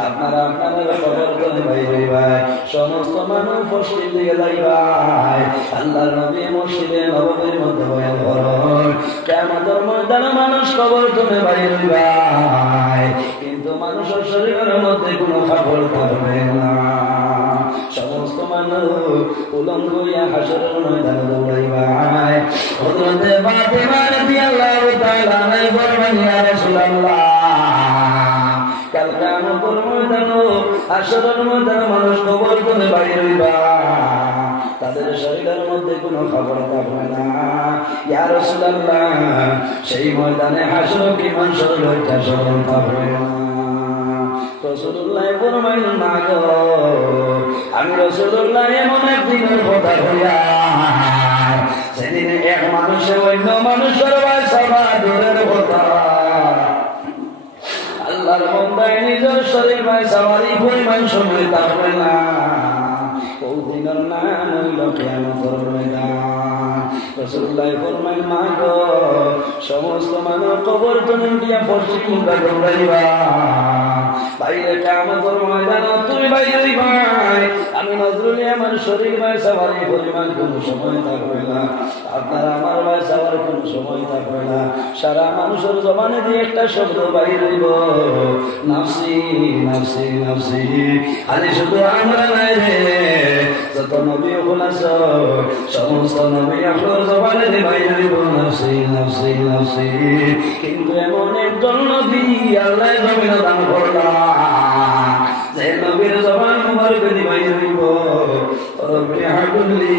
আপনারা আপনাদের কবর ধরে বাইর হইবাই সমস্ত মানুষ পশ্চিম দিকে যাইবাই আল্লাহর নবী মসজিদে নববীর মধ্যে বয়ান করেন কিয়ামতের ময়দানে মানুষ কবর ধরে বাইর হইবাই কিন্তু মানুষের শরীরের মধ্যে কোনো কাপড় থাকবে না সমস্ত মানুষ উলঙ্গ হইয়া হাসরের ময়দানে দৌড়াইবাই হযরত ফাতিমা রাদিয়াল্লাহু তাআলা আনহা বলেন ইয়া রাসূলুল্লাহ কাল কিয়ামতের ময়দানে হাসরের ময়দানে মানুষ কবর ধরে বাইর হইবা তাদের শরীরের মধ্যে কোনো খবর থাকবে না ইয়া রাসূলুল্লাহ সেই ময়দানে হাসর কি মানুষের লজ্জা শরম থাকবে না রাসূলুল্লাহ ফরমাইলেন না গো আমি রাসূলুল্লাহ এমন একদিনের কথা হইয়া সেদিনে এক মানুষে অন্য মানুষের বাসা দূরের কথা আল্লাহর বান্দায় নিজের শরীর বাসাবারি পরিমাণ সময় থাকবে না ওই দিনের নাম হইল কিয়ামতের ময়দান রাসূলুল্লাহ ফরমান মা গো সমস্ত মানুষ কবর ধরে উঠিয়া পশ্চিম মুখে দৌড়াইবা বাইরে কিয়ামতের ময়দান তুমি বাইরে হইবাই আমি নজরুল আমার শরীর বাসাবারি পরিমাণ কোনো সময় থাকবে না আপনার আমার বাসাবার কোনো সময় থাকবে না সারা মানুষের জবানে দিয়ে একটা শব্দ বাইর হইব নাফসি নাফসি নাফসি আরে শুধু আমরা নাই রে যত নবী আছে সমস্ত নবী আপনার জবানে দিয়ে বাইর হইব নাফসি নাফসি নাফসি কিন্তু এমন একজন নবী আল্লাহ জমিনে দান করলাম যে নবীর জবান মুবারক দিয়ে বাইর হইব রব্বি হাবলি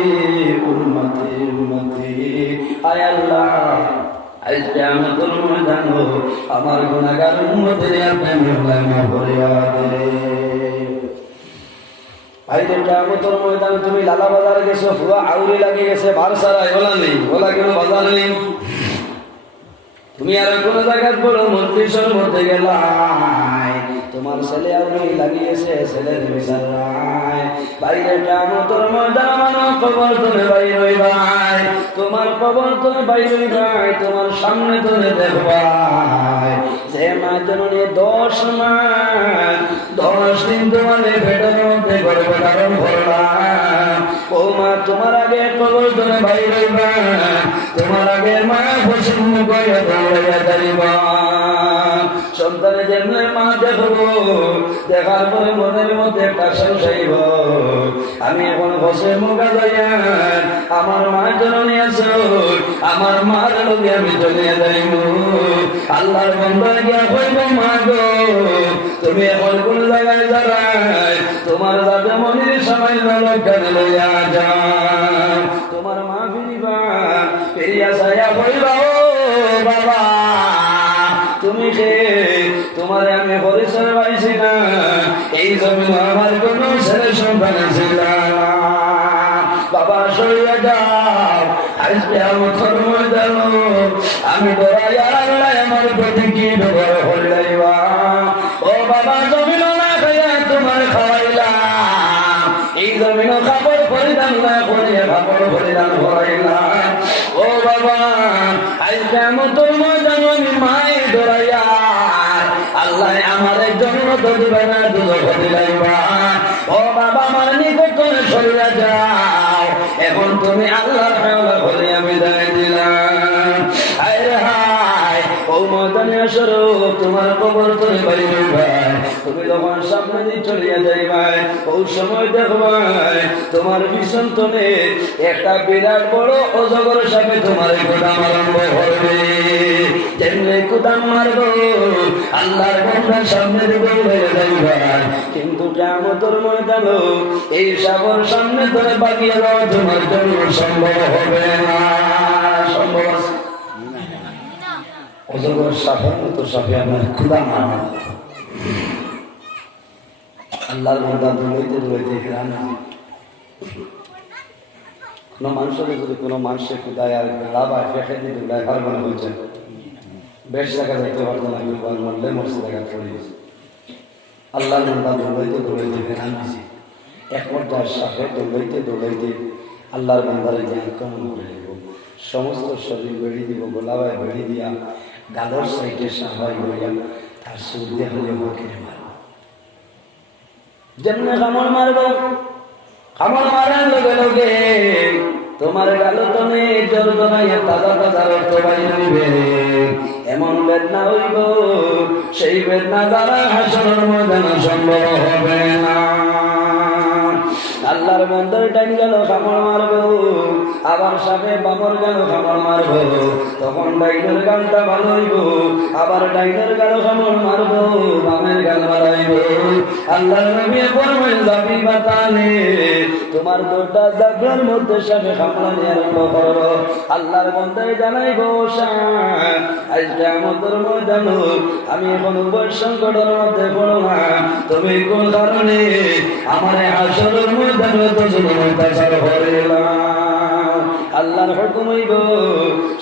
উম্মতি উম্মতি আয় আল্লাহ আজকে আমার তোর ময়দান আমার গুনাহগার উম্মতের আপনি মোহলা মাফ করিয়া দে। ভাইদের কিয়ামতের ময়দানে তুমি লালা বাজার গেছো, ফুয়া আউরি লাগে গেছে, ভার সারা ওলা নেই, ওলা কেন বাজার নেই। তুমি আর কোন জায়গায় বড় মজলিসের মধ্যে গেলাই, তোমার ছেলে আউরি লাগিয়েছে, ছেলের বিচার নাই। বাইরে কিয়ামতের ময়দানে আমার কবর তোলে বাইর হই ভাই, তোমার কবর তোলে বাইর হই ভাই, তোমার সামনে তোলে দেখবাই যে মা জননী 10 মাস 10 দিন তোমার পেটের মধ্যে গর্ভ ধারণ করলাম। ও মা তোমার আগে কবর তোলে বাইর হই ভাই, তোমার আগে মা পছন্দ করে দৌড়াইয়া যাইবা। সন্তানের জন্য মা দেখবো, দেখার পরে মনের মধ্যে একটা সংশয়, আমি এখন বসে মুখা যাইয়া আমার মা জননী আছো, আমার মার লোকে আমি চলে যাইব। আল্লাহর বন্ধা গিয়া হইব মা গো, তুমি এখন কোন জায়গায় দাঁড়ায়, তোমার যাতে মনের সময় লোকের লইয়া যাও। তোমার মা ফিরিবা, ফিরিয়া যাইয়া হইবা ও বাবা তুমি সে, তোমার আমি পরিচয় পাইছি না, এই জমি আমার কোন ছেলে সন্তান ছিল না। বাবা সরিয়া যাও, আজকে আমার ধর্ম জানো, আমি ডরাই আল্লাহ আমার প্রতি কি ব্যবহার হইলাইবা। ও বাবা জমিন না খাইয়া তোমার খাওয়াইলাম, এই জমিন খাবার পরিধান না করিয়া খাবার পরিধান করাইলাম। ও বাবা আজকে আমার ধর্ম জানো, আমি মায়ের ডরাইয়া আল্লাহ আমার জন্য তো দিবে না, দুঃখ দিলাইবা। ও বাবা আমার নিকট করে সরিয়া যাও, এখন তুমি আল্লাহর হাওলা করে আমি দায় দিলাম। হায় হায় ও ময়দানে আসরো, তোমার কবর করে বাড়ি ভাই, তুমি যখন সামনে দিয়ে চলিয়া যাইবাই, ওই সময় দেখবাই তোমার পিছন তলে একটা বিরাট বড় অজগর সাপে তোমার কোদাম আরম্ভ করবে। যেমনি কোদাম মারবো আল্লাহর বন্ধার সামনে দৌড়ে যাইবাই, কিন্তু কিয়ামতের ময়দানে এই সাপের সামনে ধরে বাগিয়ে যাওয়া তোমার জন্য সম্ভব হবে না। সম্ভব আছে অজগর সাপের মতো সাপে আমার ক্ষুধা মারা, আল্লাহর বন্ধা দৌড়াইতে দৌড়াইতে গ্রাম কোনো মানুষের যদি কোনো মানুষের ক্ষুদায় আর লাভায় ফেঁকে দিয়ে দৌড়ায় ভার মনে হয়েছে, বেশ জায়গা যাইতে পারতো না, কিন্তু মরলে মরছে জায়গা পড়ে গেছে। আল্লাহর বন্ধা দৌড়াইতে দৌড়াইতে গ্রাম দিয়েছে, এক পর্যায়ে সাপে দৌড়াইতে দৌড়াইতে আল্লাহর বন্ধারে যে আক্রমণ করে দিব, সমস্ত শরীর বেড়ি দিব, গোলাবায় বেড়ি দিয়া গাদর সাইডে সাহাই হইয়া তার সুরদে হলে মুখে মারব। যেমনি কামড় মারব, কামড় মারার লগে লগে তোমার গালো তনে জল জমাইয়া তাজা তাজা রক্ত বাইর হইবে, এমন বেদনা হইব সেই বেদনা দ্বারা হাসরের ময়দানে সম্ভব হবে না। আল্লাহর বন্দর টাইম গেল কামড় মারবো, আবার সাপে বামর গেল কামড় মারবো, তখন ডাইনের গালটা ভালো হইব, আবার ডাইনের গাল কামড় মারবো, বামের গাল বাড়াইব। আল্লাহর নবী ফরমাইল যাবি বাতালে তোমার দুটা জাগলার মধ্যে সাপে কামড়ানি আরম্ভ করো। আল্লাহর বন্দায় জানাইবো শান আজকে আমাদের ময়দান, আমি এখন উভয় সংকটের মধ্যে পড়ো না, তুমি কোন কারণে আমার হাসরের ময়দানে তো অত্যাচার করিলাম। আল্লাহর হুকুম হইব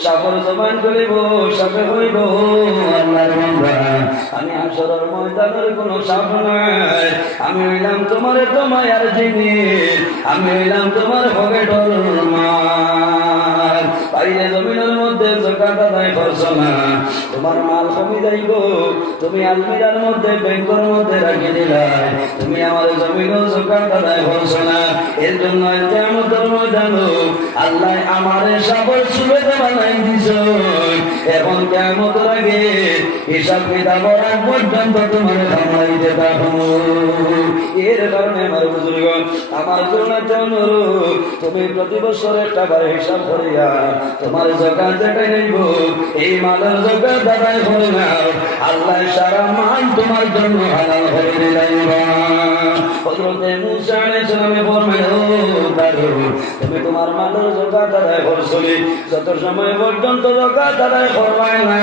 সাপের জবান করিব, সাপে হইব আল্লাহর বান্দা, আমি হাসরের ময়দানের কোনো সাপ নাই, আমি হইলাম তোমার তো মায়ার জিনিস, আমি হইলাম তোমার পকেটর মাল। বাইরে জমিনের মধ্যে জাকাত আদায় করছো না, তোমার মাল কমে যাইব, তুমি আলমিরার মধ্যে ব্যাংকের মধ্যে রাখি দিলাই, তুমি আমার জমিনও জাকাত আদায় করছো না, এর জন্য কিয়ামতের ময়দানে আল্লাহ আমারে সাপের সুবেদে বানাই দিছ। এখন কিয়ামতের আগে হিসাব কিতাব রাখ পর্যন্ত তোমার খামাইতে থাকো। এর কারণে আমার বুজুর্গ আমার জন্য অনুরোধ তুমি প্রতি বছর একটা বার হিসাব করিয়া তোমার যাকাত যেটা নিব এই মালের যাকাত আদায় করে নাও আল্লাহ সারা মাল তোমার জন্য হালাল করে দিলেন হযরতে মুসা আলাইহিস সালামে ফরমাইল তুমি তোমার মালের যাকাত আদায় করছো যত সময় পর্যন্ত যাকাত আদায় করবাই না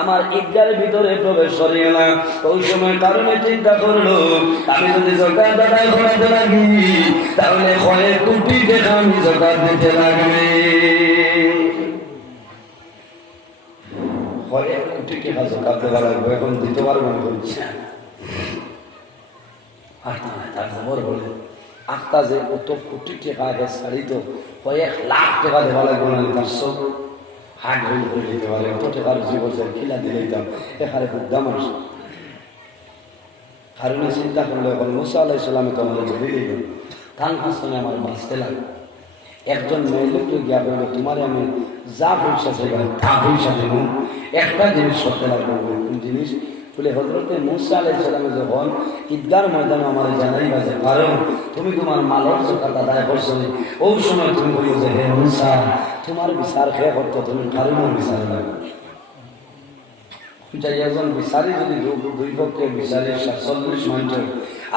আমার ঈদগার ভিতরে প্রবেশ করিও না ওই সময় কারণে চিন্তা করলো আমি যদি যাকাত আদায় করতে লাগি তাহলে কয়েক কোটি টাকা আমি যাকাত দিতে লাগবে কয়েক কোটি টাকা যাকাত দেওয়া লাগবে এখন দিতে পারবো না বলছে আর তার খবর বলে আখতা যে কত কোটি টাকা আগে ছাড়িত কয়েক লাখ টাকা দেওয়া লাগবে না তার সব হাট হইল করে দিতে পারে অত টাকার জীবন খিলা দিলে দিতাম এখানে খুব দাম আসে কারণে চিন্তা করলো এখন মুসা আলাইহিস সালামে তো আমাদের ধরিলেই গেল ধান খাসনে আমার বাঁচতে লাগে একজন মেয়ে লোককে গিয়া বললো তোমার আমি যা পয়সা চাইবা তা পয়সা দেব একটা জিনিস করতে লাগবে কোন জিনিস বলে হযরতে মুসা আলাইহিস সালামে যখন ঈদগার ময়দানে আমার জানাই বাজে কারণ তুমি তোমার মালের যাকাত আদায় করছো ওই সময় তুমি বলিও যে হে মুসা তোমার বিচার খেয়ে করতো তুমি কারণের বিচার লাগবে যাই একজন বিচারি যদি দুই পক্ষে বিচারে 47 মানুষ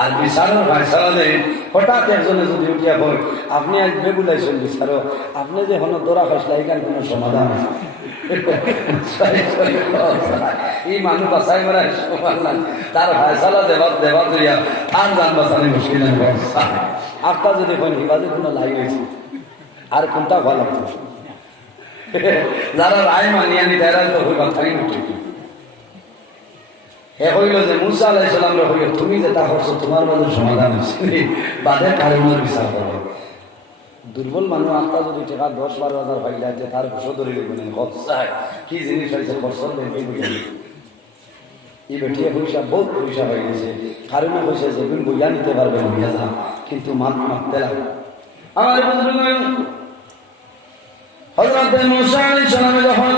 আর বিচারের ফয়সালা দেয় হঠাৎ একজনে যদি উঠিয়া হয় আপনি আজ বেগুলাইছেন বিচারো আপনি যে হন দোরা ফয়সলা এখানে কোনো সমাধান এই মানুষ বাসাই বেড়ায় তার ফয়সালা দেবা দিয়া আর যান বাঁচানি মুশকিল আপনার যদি হয় হিবাদে কোনো লাই হয়েছে আর কোনটা ভালো যারা রায় মানিয়ে নি তারা তো হইবা থাকি উঠে হে হইল যে মুসা আলাইহিস সালাম হইল তুমি যেটা করছো তোমার মাঝে সমাধান হয়েছে বাদে কারণের বিচার করো দুর্বল মানুষ আত্মা যদি টাকা 10-12 হাজার পাইলা যে তার ঘুষো ধরে লিখবে কি জিনিস হয়েছে খরচ এই বেটিয়া পয়সা বহুত পয়সা হয়ে গেছে কারণে পয়সা যেগুলো বইয়া নিতে পারবে বইয়া যা কিন্তু মারতে লাগে আমার হযরতে মুসা আলাইহিস সালাম যখন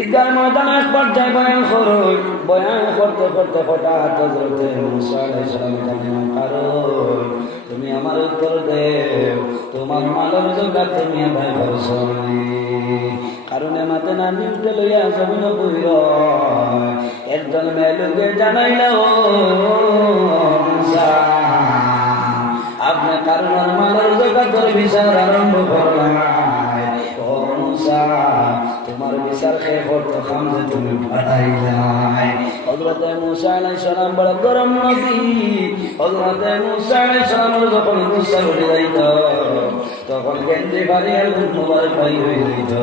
ঈদগার ময়দানে এক পর্যায়ে বয়ান করতে করতে হঠাৎ হযরতে মুসা আলাইহিস সালাম বললেন কারণ তুমি আমার উত্তর দেও তোমার মালের যাকাত তুমি আদায় করছো কারণে মাতে না নিউটে লইয়া জমিন বইর একজন মেয়েকে জানাইল মুসা আপনি কারণের মালের যাকাতের বিচার আরম্ভ করলেন ও মুসা তোমার বিচার খেয়ে করতে খাম যে তুমি পাঠাইলাই হযরতে মুসা আলাইহিস সালাম বড় গরম নবী হযরতে মুসা আলাইহিস সালামের যখন গুসা উঠে যাইত তখন কেন্দ্রে বাড়ি আগুন মোবারক পাই হয়ে যাইত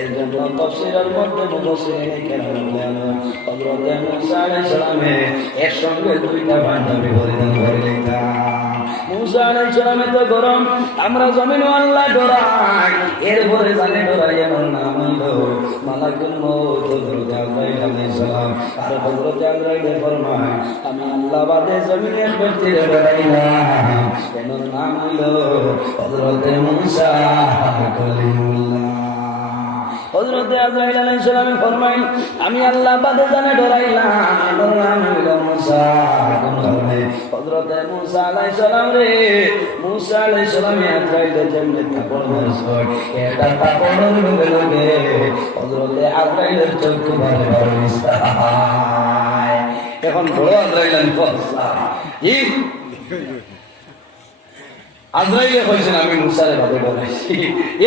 এর জন্য তাফসীরের মধ্যে মুফাসসিরিনে কেরাম বলেন হযরতে মুসা আলাইহিস সালামে একসঙ্গে দুইটা বান্দাবি পরিধান করে লইতা মুসা আলাইহিস সালামে তো গরম আমরা জমিন আল্লাহ ডরাই এরপরে জানে ডরাই এমন নাম হইলো মালাকুল মউত হযরত আজরাইল আলাইহিস সালাম আর হযরত আজরাইল ফরমায় আমি আল্লাহ বাদে জমিনে এক ব্যক্তির ডরাই না এমন নাম হইলো হযরত মুসা কালিমুল্লাহ হযরত আজরাইল আলাইহিস সালাম ফরমায় আমি আল্লাহ বাদে জানে ডরাইলাম এমন নাম হইলো মুসা হযরত মুসা আলাইহিস সালাম রে মুসা আলাইহিস সালাম আজরাইলের জন্য তাপর মারছয় এটা তাপরের লগে লগে হযরত আজরাইলের চোখ বারে বারে ইসলাম এখন বড় আজরাইল ফসলা আজরাইলে কইছেন আমি মুসারে ভাবে বলাইছি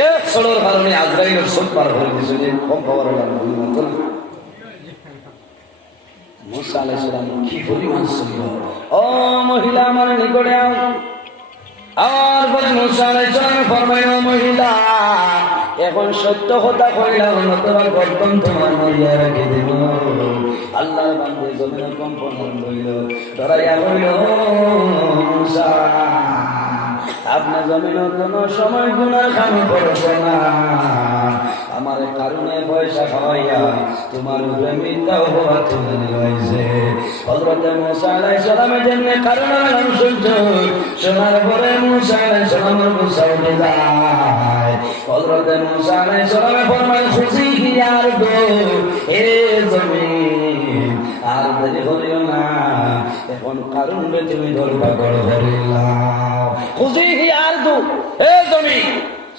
এক সরর কারণে আজরাইলের চোখ পার করে দিয়েছে যে কম খবর লাগলো মুসা আলাইহিস সালাম কি পরিমাণ ছিল ও মহিলা আমার নিকটে আও আর বলে মুসা আলাইহিস সালাম ফরমাইল মহিলা এখন সত্য কথা কইলাম তোমার গর্দন তোমার মাইয়া রেখে দেব আল্লাহর বান্দে জমিন কম্পন হইল ডরাইয়া হইল মুসা আপনার জমিন কোনো সময় গুনাহ কাম করবে না আমার কারণে পয়সা খাওয়াইয়া তোমার উপরে মিথ্যা অপবাদ তুলে দিয়েছে হযরত মুসা আলাইহিস সালামের জন্য কারণের নাম শুনছো শোনার পরে মুসা আলাইহিস সালামের গুসা উঠে যায় হযরত মুসা আলাইহিস সালাম ফরমান খুশি হিয়ার গো হে জমিন আর দেরি করিও না এখন কারণে তুমি দরবার করিলাম খুশি আর দু এ জমি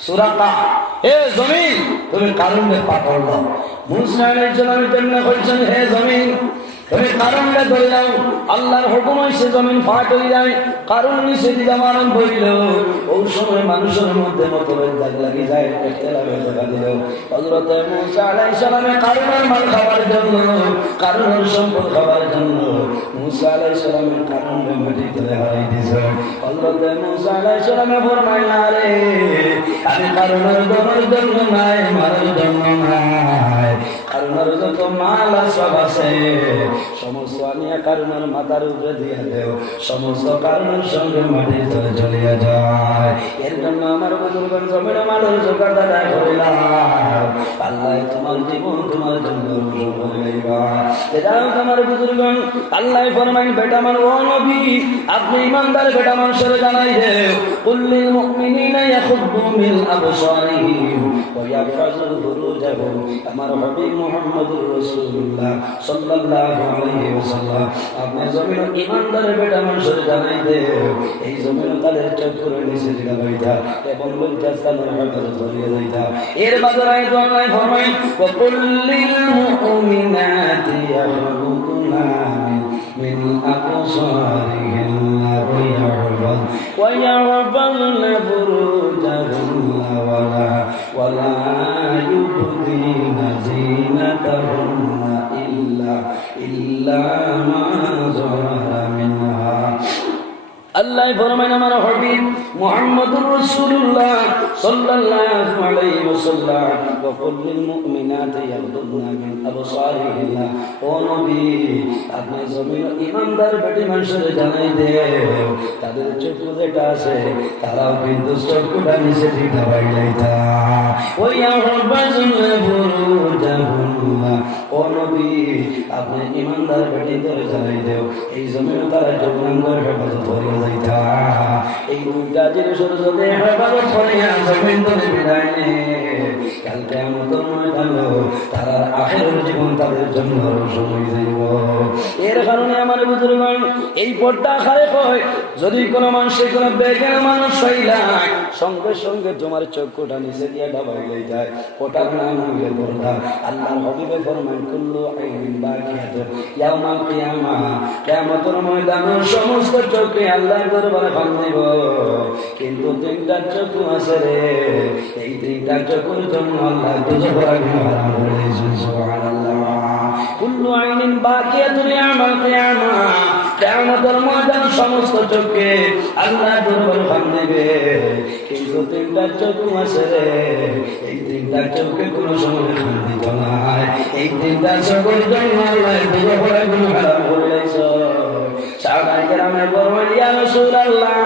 সুরাকা হে জমিন তুমি কারণে পাকড় দাও মুসা আলাইহিস সালাম তেমনি কইছেন হে জমিন তুমি কারণে ধরলাম আল্লাহর হুকুম হইছে জমিন ফাট হয়ে যায় কারণ নিষেধ জামারণ বইল ওই সময় মানুষের মধ্যে মতভেদ দাগ লাগি যায় ইখতিলাফে দেখা দিল হযরত মুসা আলাইহিস সালামের কারণের মাল খাবার জন্য কারণের সম্পদ খাবার জন্য মুসা আলাইহিস সালামের কারণে মাটি তুলে হারাই দিয়েছে হযরত মুসা আলাইহিস সালামে ফরমাইলেন আরে আমি কারণের জন্য নাই মারার জন্য নাই কারণের যত মাল সব আছে সমস্ত আনিয়া কারণের মাথার উপরে দিয়ে দেও সমস্ত কারণের সঙ্গে মাটির তলে চলিয়া যায় এর জন্য আমার বুজুর্গণ জমির মানুষ জোগাড় দাঁড়ায় করিলাম আল্লাহ তোমার জীবন তোমার জন্য আমার বুজুর্গণ আল্লাহ ফরমাইন বেটা মান ও নবী আপনি ইমানদার বেটা মানুষের জানাই দেও কুল্লিল মুমিনিনা ইয়াখুদ্দু মিন আবসারিহিম ওয়া ইয়াহফাযু ফুরুজাহুম আমার হাবিব মুহাম্মদুর রাসূলুল্লাহ সাল্লাল্লাহু আলাইহি ওয়াসাল্লাম আপনি জমিন ইমানদার বেটা মানুষের জানাই দেও এই জমিন তাদের চক্করে নিচে দিলা লইতা এবং লজ্জাস্থানের হেফাজত করিয়া যাইতা এর বাজারে তো আল্লাহ ফরমাইন ওয়া কুল্লিল মুমিনাতি ইয়াখুদ্দুনা মিন আবসারিহিন্না ওয়া ইয়াহফাযনা ফুরুজাহুন্না ওয়ালা ইউবদিনা জিনাতাহুন্না ইল্লা মা যাহারা মিনহা আল্লাহ ফরমান আমার হাবিব মুহাম্মদুর রাসূলুল্লাহ সাল্লাল্লাহু আলাইহি ওয়াসাল্লাম ওয়া কুল্লিল মুমিনাতি ইয়াগদুদনা মিন আবসারিহিন্না ও নবী আপনি জমিন ইমানদার বেটি মানুষের জানাই দেও তাদের চক্ষু যেটা আছে তারাও কিন্তু চক্ষুটা নিচে দিতে পাইলাইতা ওয়া ইয়াহফাযুনা ফুরুজাহুন্না ও নবী আপনি ইমানদার বেটি ধরে জানাই দেও এই জমিন তারা যৌনাঙ্গের হেফাজত করিয়া যাইতা এই দুইটা জিনিসের যদি হেফাজত করিয়া জমিন ধরে বিদায় নে কাল কিয়ামতের ময়দানে তারা আখিরের জীবন তাদের জন্য সময় যাইব এর কারণে আমার বুজুর্গণ এই পর্দা আখারে কয় যদি কোনো মানুষ কোনো বেগানা মানুষ হইলাই সঙ্গে সঙ্গে তোমার চক্ষুটা নিচে দিয়ে ডাবাইলে যায় ওটার নাম হইলে পর্দা আল্লাহর হাবিবে ফরমান কুল্লু আইনিন বাকিয়াতুন ইয়াউমাল কিয়ামা কিয়ামতের ময়দানে সমস্ত চোখে আল্লাহর দরবারে ফান দিব কিন্তু তিনটা চক্ষু আছে রে এই তিনটা চক্ষুর জন্য আল্লাহ দুজোর আগুন হারাম করে দিয়েছেন সুবহানাল্লাহ কুল্লু আইনিন বাকিয়াতুন ইয়াউমাল কিয়ামা কিয়ামতের ময়দানে সমস্ত চোখে আল্লাহ দরবারে ফান দিবে কিন্তু তিনটা চক্ষু আছে রে এই তিনটা চোখে কোনো সময় ফান দিত না এই তিনটা চোখের জন্য আল্লাহ দুজোর আগুন হারাম করে দিয়েছে সাহাবায়ে কেরামের বললেন ইয়া রাসূলুল্লাহ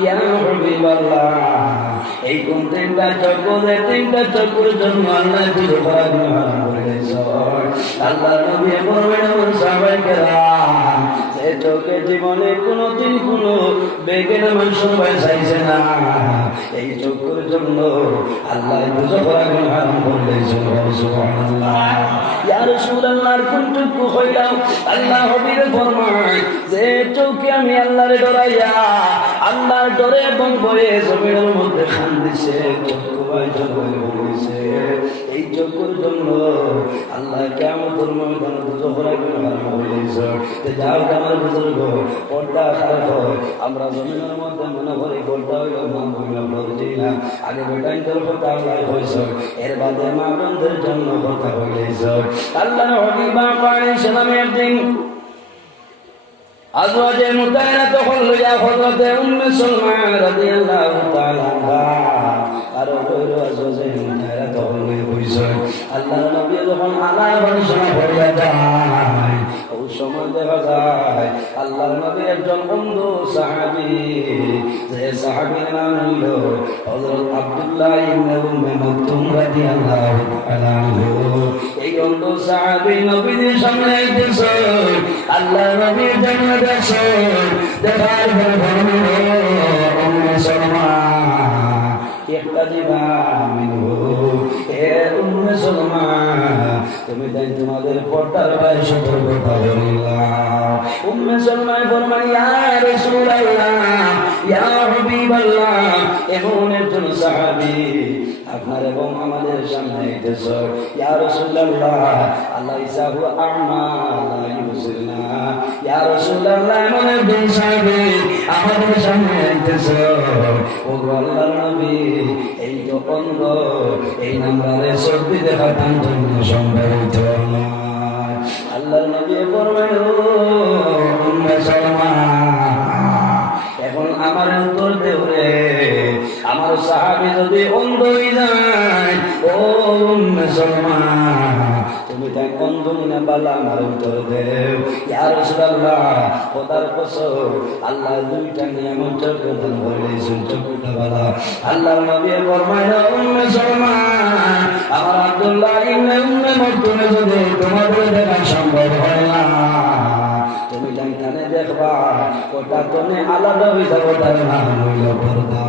ইয়া হাবিবাল্লাহ এই কোন তিনটা চক্করের জন্য আল্লাহ দুটো আগুন হারাম করে দিয়েছে আল্লাহর নবী বললেন আমার সাহাবায়ে কেরাম সে চোখে জীবনে কোনোদিন কোনো বেগানা মানুষ চাইছে না এই চোখের জন্য আল্লাহ দুটো আগুন হারাম করে দিয়েছে সুবহানাল্লাহ ইয়া রাসূলুল্লাহর কোনটুকু হইলাম আল্লাহ হাবিব ফরমায় যে চোখে আমি আল্লাহর ডরাইয়া আল্লাহর ডরে এবং ভয়ে জমিনের মধ্যে খান দিছে চক্ষু ভাই জগয়ে বলেছে এই চক্ষুর জন্য আল্লাহ কিয়ামতের ময়দানে দুজোর আগুন হারাম করে দিয়েছে তে যাও আমার বুজুর্গ পর্দা খারাপ হয় আমরা জমিনের মধ্যে মনে করি পর্দা হইল মা বইলা বলছি না আগে বেটাইদের কথা আল্লাহ হয়েছে এর বাদে মা বন্ধের জন্য কথা হইলেছে আল্লাহর হাবিব আলাইহিস সালামের দিন আজওয়াজে মুতাহহারা তখন লইয়া হযরত উম্মে সালমা রাদিয়াল্লাহু তাআলা আনহা আর ওই আজওয়াজে মুতাহহারা তখন লইয়া বইছে আল্লাহর নবী যখন আলা বর্ষণা করিয়া যায় ওই সময় দেখা যায় আল্লাহর নবী একজন অন্ধ সাহাবী যে সাহাবীর নাম হইল হযরত আব্দুল্লাহ ইবনে উম্মে মাকতুম রাদিয়াল্লাহু তাআলা আনহু এই অন্ধ সাহাবী নবীর সামনে আইতেছে আল্লাহর নবী জান্নাত দেখছো দেখার পর উম্মে সালমা ইহতাজিবা মিনহু এ উম্মে সালমা তুমি তাই তোমাদের পর্দার বাইরে সতর্কতা করিলাম উম্মে সালমা ফরমান ইয়া রাসূলুল্লাহ ইয়া হাবিবাল্লাহ, এমন একজন সাহাবী আপনার এবং আমাদের সামনে এসেছে। ইয়া রাসূলুল্লাহ আল্লাহ ইসাহু আ'মা লা ইউসিরনা, ইয়া রাসূলুল্লাহ এমন একজন সাহাবী আমাদের সামনে এসেছে। ও আল্লাহর নবী, এই তো অন্ধ, এই নাম্বারে সত্যি দেখা তার জন্য সম্ভবিত নয়। আল্লাহর নবী বলবেন ও উম্মে সালমা, এখন আমার উত্তর দেও রে, আমার সাহাবী যদি অন্ধ হয়ে যায়, ও উম্মে সালমা তুমি তাই অন্ধ না বালা আমার উত্তর দেও। ইয়া রাসূলুল্লাহ খোদার কসম, আল্লাহ দুইটা নিয়ামত চোখে দান করেছেন, চোখটা বালা। আল্লাহর নবী ফরমায় উম্মে সালমা, আমার আব্দুল্লাহ ইবনে উম্মে মকতুম যদি তোমাদের দেখা সম্ভব হয় না, তুমি জানতানে দেখবা ওটা তুমি আলাদা হয়ে যাবো, তার নাম হইল পর্দা।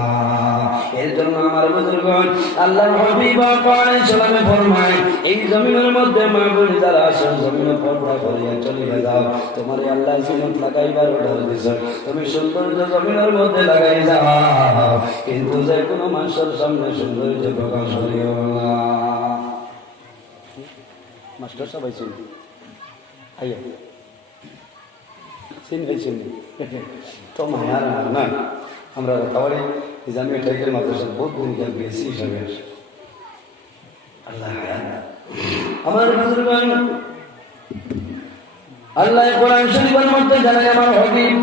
এর জন্য আমার বুজুর্গণ আল্লাহর হাবিব আলাইহিস সালামে ফরমায়, এই জমিনের মধ্যে মা বোন যারা আসো জমিনে পর্দা করিয়া চলিয়া যাও। তোমার আল্লাহ জিনত লাগাইবার অর্ডার দিয়েছে, তুমি সৌন্দর্য জমিনের মধ্যে লাগাই যাও, কিন্তু যে কোনো মানুষের সামনে সৌন্দর্য প্রকাশ করিও না। মাস্টার সবাই শুনি আইয়া চিনবেন তো মায়ার না, আমরা খাবারে জামিয়া টাইকের মাদ্রাসার বহুত দিন গেছি হিসাবে আল্লাহ আমার বুজুর্গান। আল্লাহ কোরআন শরীফের মধ্যে জানায় আমার হাবিব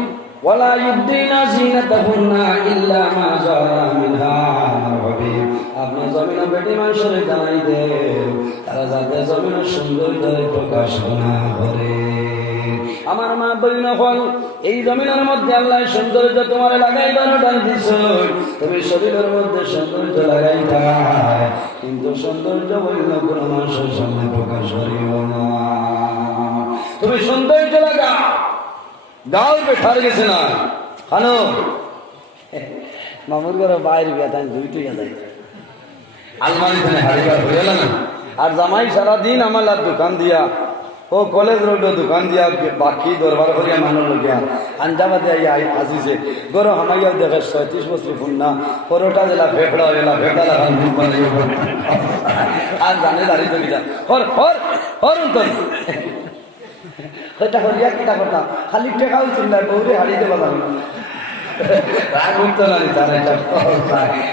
ওয়ালা ইউদ্দিনা জিনাতাহুন্না ইল্লা মা যারা মিনহা, আমার হাবিব আপনি জমিনে বেটি মানুষের জানাই দেন তারা যাতে জমিনের সৌন্দর্য প্রকাশ না করে। আমার মা বইন হল এই জমিনের মধ্যে আল্লাহ সৌন্দর্য তোমার লাগাইবার ডাল দিছ, তুমি শরীরের মধ্যে সৌন্দর্য লাগাইতা, কিন্তু সৌন্দর্য বইন কোন মানুষের সামনে প্রকাশ করিও না। তুমি সৌন্দর্য লাগা গাও বেঠার গেছে না খানো মামুর ঘরে বাইরে বেতান দুইটি যাই আলমারি হারিবার হয়ে গেল না। আর জামাই সারাদিন আমার দোকান দিয়া ও কলেজ রোড দোকান দিয়া বাকি দরবার করিয়া মানুষ লগিয়া আঞ্জাবা দিয়া আসিছে গরো হামাইয়া দেখে 36 বছর ফোন না পরোটা জেলা ফেফড়া এলা ফেফড়া লাগা আর জানে দাঁড়িয়ে তো কিনা হর হর হর উন্তর সেটা হরিয়া কিটা কথা খালি টেকাও চিন্তা বৌরে হারিয়ে বাজার রাগ উঠতো না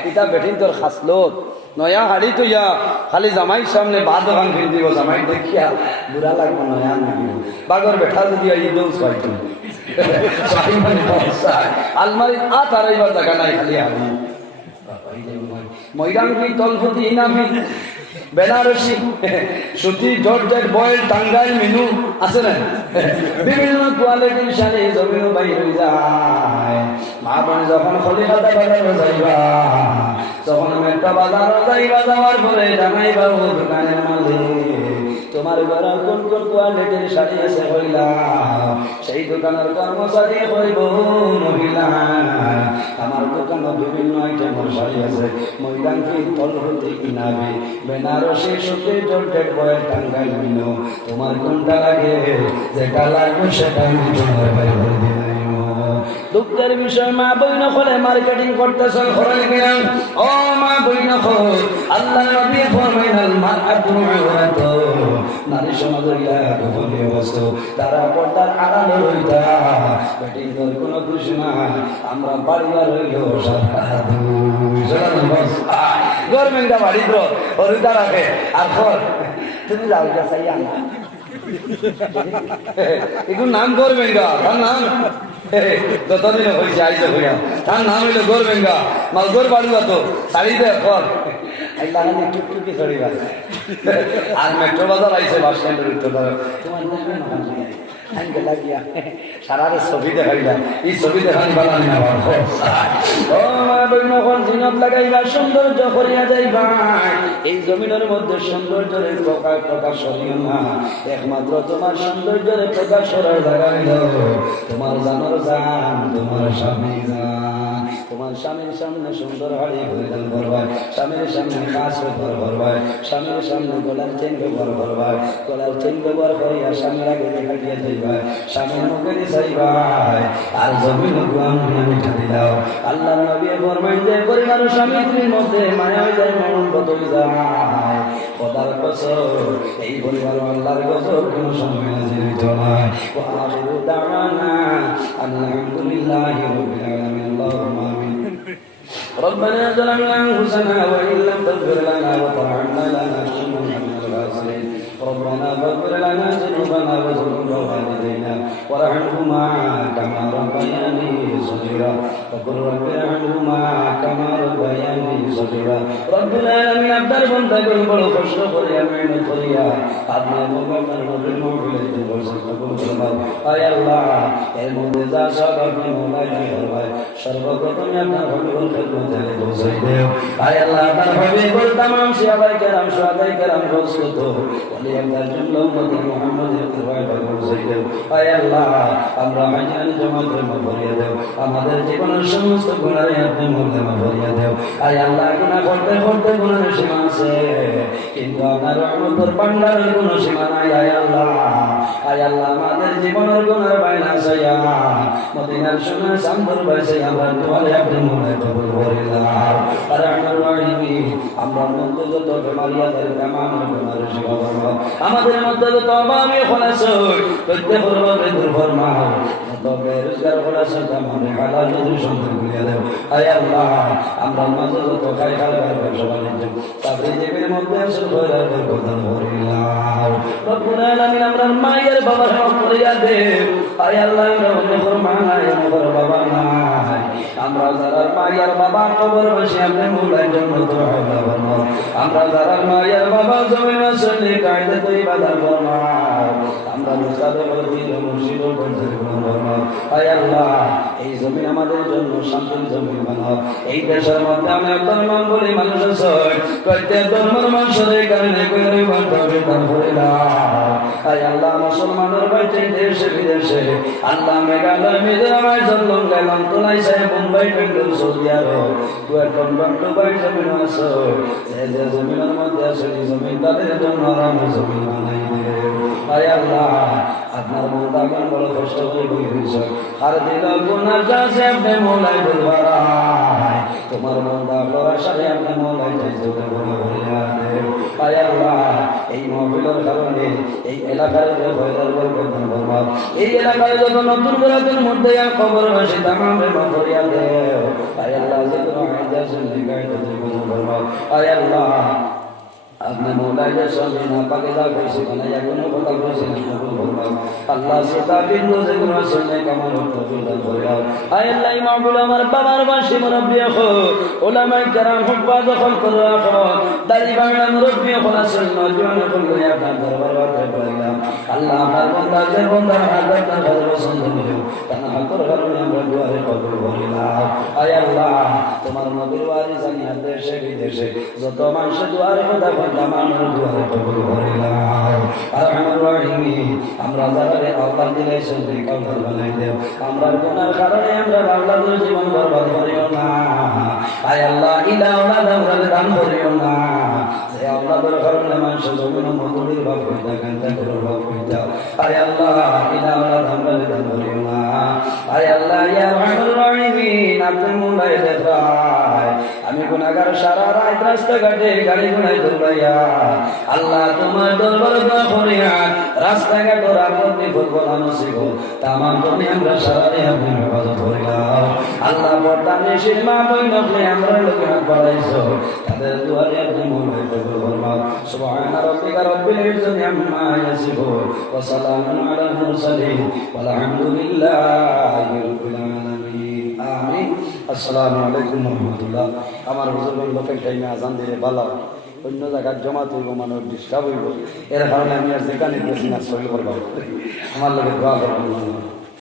এটা বেঠিন তোর খাসলত নয়া হাড়ি তো ইয়া খালি জামাইর সামনে বা দোকান ফিরে দিব, জামাই দেখিয়া বুড়া লাগবো নয়া নাকি বাগর বেঠা যদি ঈদও ছয়টো আলমারি আড়াইবার জায়গা নাই খালি হাড়ি ময়রাঙ্গি তলফতি ইনামি বেনারসি সুতি জর্জেট বয়েল টাঙ্গাইল মিনু আছে না বিভিন্ন কোয়ালিটির শাড়ি জমিও বাইর হয়ে যায়। মা বোন যখন খলিফাতা বাজারে যাইবা, যখন মেট্টা বাজারে যাইবা, যাওয়ার পরে জানাইবা ও দোকানের মালিক তোমার ঘরে কোন কোন কোয়ালিটির শাড়ি আছে হইলা, সেই দোকানের কর্মচারী হইব মহিলা আমার দোকানে বিভিন্ন আইটেমের শাড়ি আছে, ময়দানকি তলহতি ইনাবি বেনারসি সুতি জর্জেট বয়েল টাঙ্গাইল মিনু তোমার কোনটা লাগে, যেটা লাগবে সেটা আমি তোমার বাইরে করে দিলাম। দুঃখের বিষয় মা বইন হলে মার্কেটিং করতেছেন খরচ কিনা ও মা বইন হল আল্লাহ নবী ফরমাইলেন মারআতু আওরাতু নারী সমাজ হইলা গোপনীয় বস্তু, তারা পর্দার আড়ালে হইতা বেটিং কর কোনো দোষ নাই, আমরা বাড়িবার হইল সাধু গরমেন্টা বাড়ি তো হরিতা রাখে আর খর তুমি যাও যা চাইয়া এগুলো নাম গরমেন্টা তার নাম যতদিন হয়েছে আইসে হইয়া তার নাম হইলো গরবেঙ্গা মালগোর বাড়ুয়া তো শাড়িতে কর টুকটুকি ছড়িবা আর মেট্রো বাজার আইসে বাস স্ট্যান্ডের উত্তর তোমার লাগিয়া সারারে ছবি দেখাইলা এই ছবি দেখানি বানানি না জিনত লাগাইবা সৌন্দর্য করিয়া যাইবা, এই জমিনের মধ্যে সৌন্দর্যের প্রকাশ করিও না, একমাত্র তোমার সৌন্দর্যের প্রকাশ করার জায়গা হইল তোমার জানার জান, তোমার স্বামী জান, তোমার তোমার স্বামীর সামনে সুন্দর হাড়ি পরিধান করবায়, স্বামীর সামনে কাজ ব্যবহার করবায়, স্বামীর সামনে গলার চেন ব্যবহার করবায়, গলার চেন ব্যবহার করিয়া স্বামীর আগে দেখাইয়া যাইবায়, স্বামীর মুখে যাইবায়, আর জমিন মিঠা দিলাও। আল্লাহ নবী ফরমাইন যে পরিবার স্বামীর মধ্যে মায়া হয়ে যায়, মহব্বত হয়ে যায়, খোদার কসম এই পরিবার আল্লাহর গজব কোন সময় নাযিল হইতো না। ওয়া আখিরু দাওয়ানা আলহামদুলিল্লাহি রাব্বিল আলামিন। আল্লাহুম্মা আমিন। ربنا ظلمنا أنفسنا وإن لم تغفر لنا وترحمنا لنكونن من الخاسرين. ربنا فاغفر لنا ذنوبنا وذنوب والدينا وارحمهما كما ربياني صغيرا وقل رب ارحمهما كما ربياني صغيرا. رب العالمين আপনার বান্দাকে বড় কষ্ট করিয়া মেহনত করিয়া আপনার মোবাইলের নবীর মোবাইলে বসে কবুল করুন। আয় আল্লাহ, এর মধ্যে যা সব আপনি মোবাইলে করবেন, সর্বপ্রথম আপনার হবিবুল খিদমতে পৌঁছাই দেও। আয় আল্লাহ, আপনার হবিবুল तमाम সাহাবায়ে কেরাম সুহাদায়ে কেরাম রসুল ওলি আল্লাহর জন্য উম্মতে মুহাম্মদের ইত্তিবায় পৌঁছাই দেও। আয় আল্লাহ, আমরা হাজির জামাতের মাফ করিয়া দেও, আমাদের জীবনের সমস্ত গুনাহ আপনি মাফ করিয়া দেও। আয় আল্লাহ, গুনাহ করতে করতে গুনাহের সীমা আছে, কিন্তু আপনার রহমতের ভান্ডারের কোনো সীমা নাই। আয় আল্লাহ, আয় আল্লাহ, আমাদের জীবনের গুনার বাইনা চাইয়া মদিনার সোনার চাঁদর বাইসে আমরা দোয়ারে আপনি মনে কবুল করে নাও। আর আমার রাহিমি, আমরা মধ্যে যত বেমারি আছে তামাম বেমারি শিফা ফরমাও, আমাদের মধ্যে যত অভাবী খলাস প্রত্যেক ভাবে দূর ফরমাও, যত বেরোজগার খলাস তামাম হালাল রুজি সম্পদ করিয়া দেও। আয় আল্লাহ, আমরা মাঝে যত খাই খাবার ব্যবসা বাণিজ্য চাকরিজীবীর মধ্যে আসল খয়রাত বরকত করে নাও। রব্বুল আলামিন, আমরা মায়ের বাবার হক করিয়া দেও। আয় আল্লাহ, আমরা অনেক মা নাই, অনেক বাবা নাই, আমরা যারা মায়ের বাবা কবর বসে আপনি মূলায় জন্য তো ফরমাও, আমরা যারা মায়ের বাবা জমিন আসলে কায়দা তো ইবাদত ফরমাও, আমরা মুসাদে বলতে মুর্শিদ বলতে ফরমাও। আয় আল্লাহ, এই জমিন আমাদের জন্য শান্তির জমিন বানাও। এই দেশের মধ্যে আমি আপনার নাম বলি মানুষ আছে, প্রত্যেক ধর্মের মানুষের কারণে করে বান্ধবে করে দাও। আয় আল্লাহ, মুসলমানের বাড়িতে দেশে বিদেশে আল্লাহ মেঘালয় মিজোরাম জন্ম গেলাম তোলাই সাহেব মুম্বাই বেঙ্গল সৌদি আরব দুবাই জমিন আছে, যে জমিনের মধ্যে আছে জমিন তাদের জন্য আমার জমিন বানাই দেও। আয় আল্লাহ, আপনার মন্দাগণ বড় কষ্ট করে বই হয়েছ, আর দিল গুনার কাছে আপনি মৌলাই বলবারায়, তোমার মন্দাগর আশারে আপনি মৌলাই চাইতে ভরিয়া দেও। আয় আল্লাহ, এই মহবিলের কারণে এই এলাকার যে ভয়দার বরকত ফরমাও, এই এলাকায় যত নতুন গ্রামের মধ্যে খবর আসে তামাম ভরিয়া দেও। আয় আল্লাহ, যে কোনো হায়দা শুনলে গাইতে ফরমাও। আয় আল্লাহ, আপনি মৌলাইদের সঙ্গে না পাকে যা কইছে মানে এখনো কথা কইছে না কবুল ফরমাও। আল্লাহ, সেটা বিন্দু যে কোনো শুনে কেমন তৌফিক দান করিও। আয় আল্লাহ, মাহবুব আমার বাবার বাসি মুরব্বি হো, উলামায়ে কেরাম হুফাজ খলক রাখো, দাড়ি বাংলা মুরব্বি হো, সুন্নাহ জীবনে বললে আপনার দরবার বাতে পাইলাম। আল্লাহ, আমার বান্দা যে বান্দার হাজার হাজার পছন্দ নিও, তানা হাতর কারণে আমরা দুয়ারে কবুল করিলাম। আয় আল্লাহ, তোমার নবীর ওয়ারি জানিয়া দেশে বিদেশে যত মানুষ দুয়ারে কথা তামামের দুয়ারে কবুল করে নাও। আর আমার রাহিমি, আমরা যারা আল্লাহ দিলে শুনতে কাউকে বানাই দেও, আমরা গুনার কারণে আমরা আল্লাহর জীবন বরবাদ করিও না। আয় আল্লাহ, ইলা আওলাদ আমরা দান করিও না, যে আওলাদের কারণে মানুষ জমিন মধুরীর ভাব হইতা কান্তা করে ভাব হইতা। আয় আল্লাহ, ইলা আওলাদ আমরা দান করিও না। আয় আল্লাহ, ইয়া রাহমানুর রাহিমিন, আপনি মুলাই দেখায় আমি গুনাহগার সারা রাত রাস্তাঘাটে গাড়ি ঘোড়ায় দৌড়াইয়া আল্লাহ তোমার দরবার দোয়া করিয়া রাস্তাঘাট আপদ বিপদ বলা নসিব তামাম তুমি আমরা সারা দিন আপনি হেফাজত করিলাম। আল্লাহ, বর্তা নিশির মা বই নকলে আমরা লোকে হাত বাড়াইছো, তাদের দুয়ারে আপনি মৌলাই কবুল ফরমাও। সুবহান রাব্বিকা রাব্বিল ইজ্জাতি আম্মা ইয়াসিফুন ওয়া সালামুন আলাল মুরসালিন ওয়ালহামদুলিল্লাহি রাব্বিল আলামিন। আমিন। আসসালামু আলাইকুম ওয়া রাহমাতুল্লাহ। আমার হুজুর লোকের টাইমে আজান দিলে ভালো, অন্য জায়গায় জমা হইব, মানুষ ডিস্টার্ব হইব, এর কারণে আমি আর যেখানে গেছি না সহি করবো, আমার লোকের দোয়া করবো।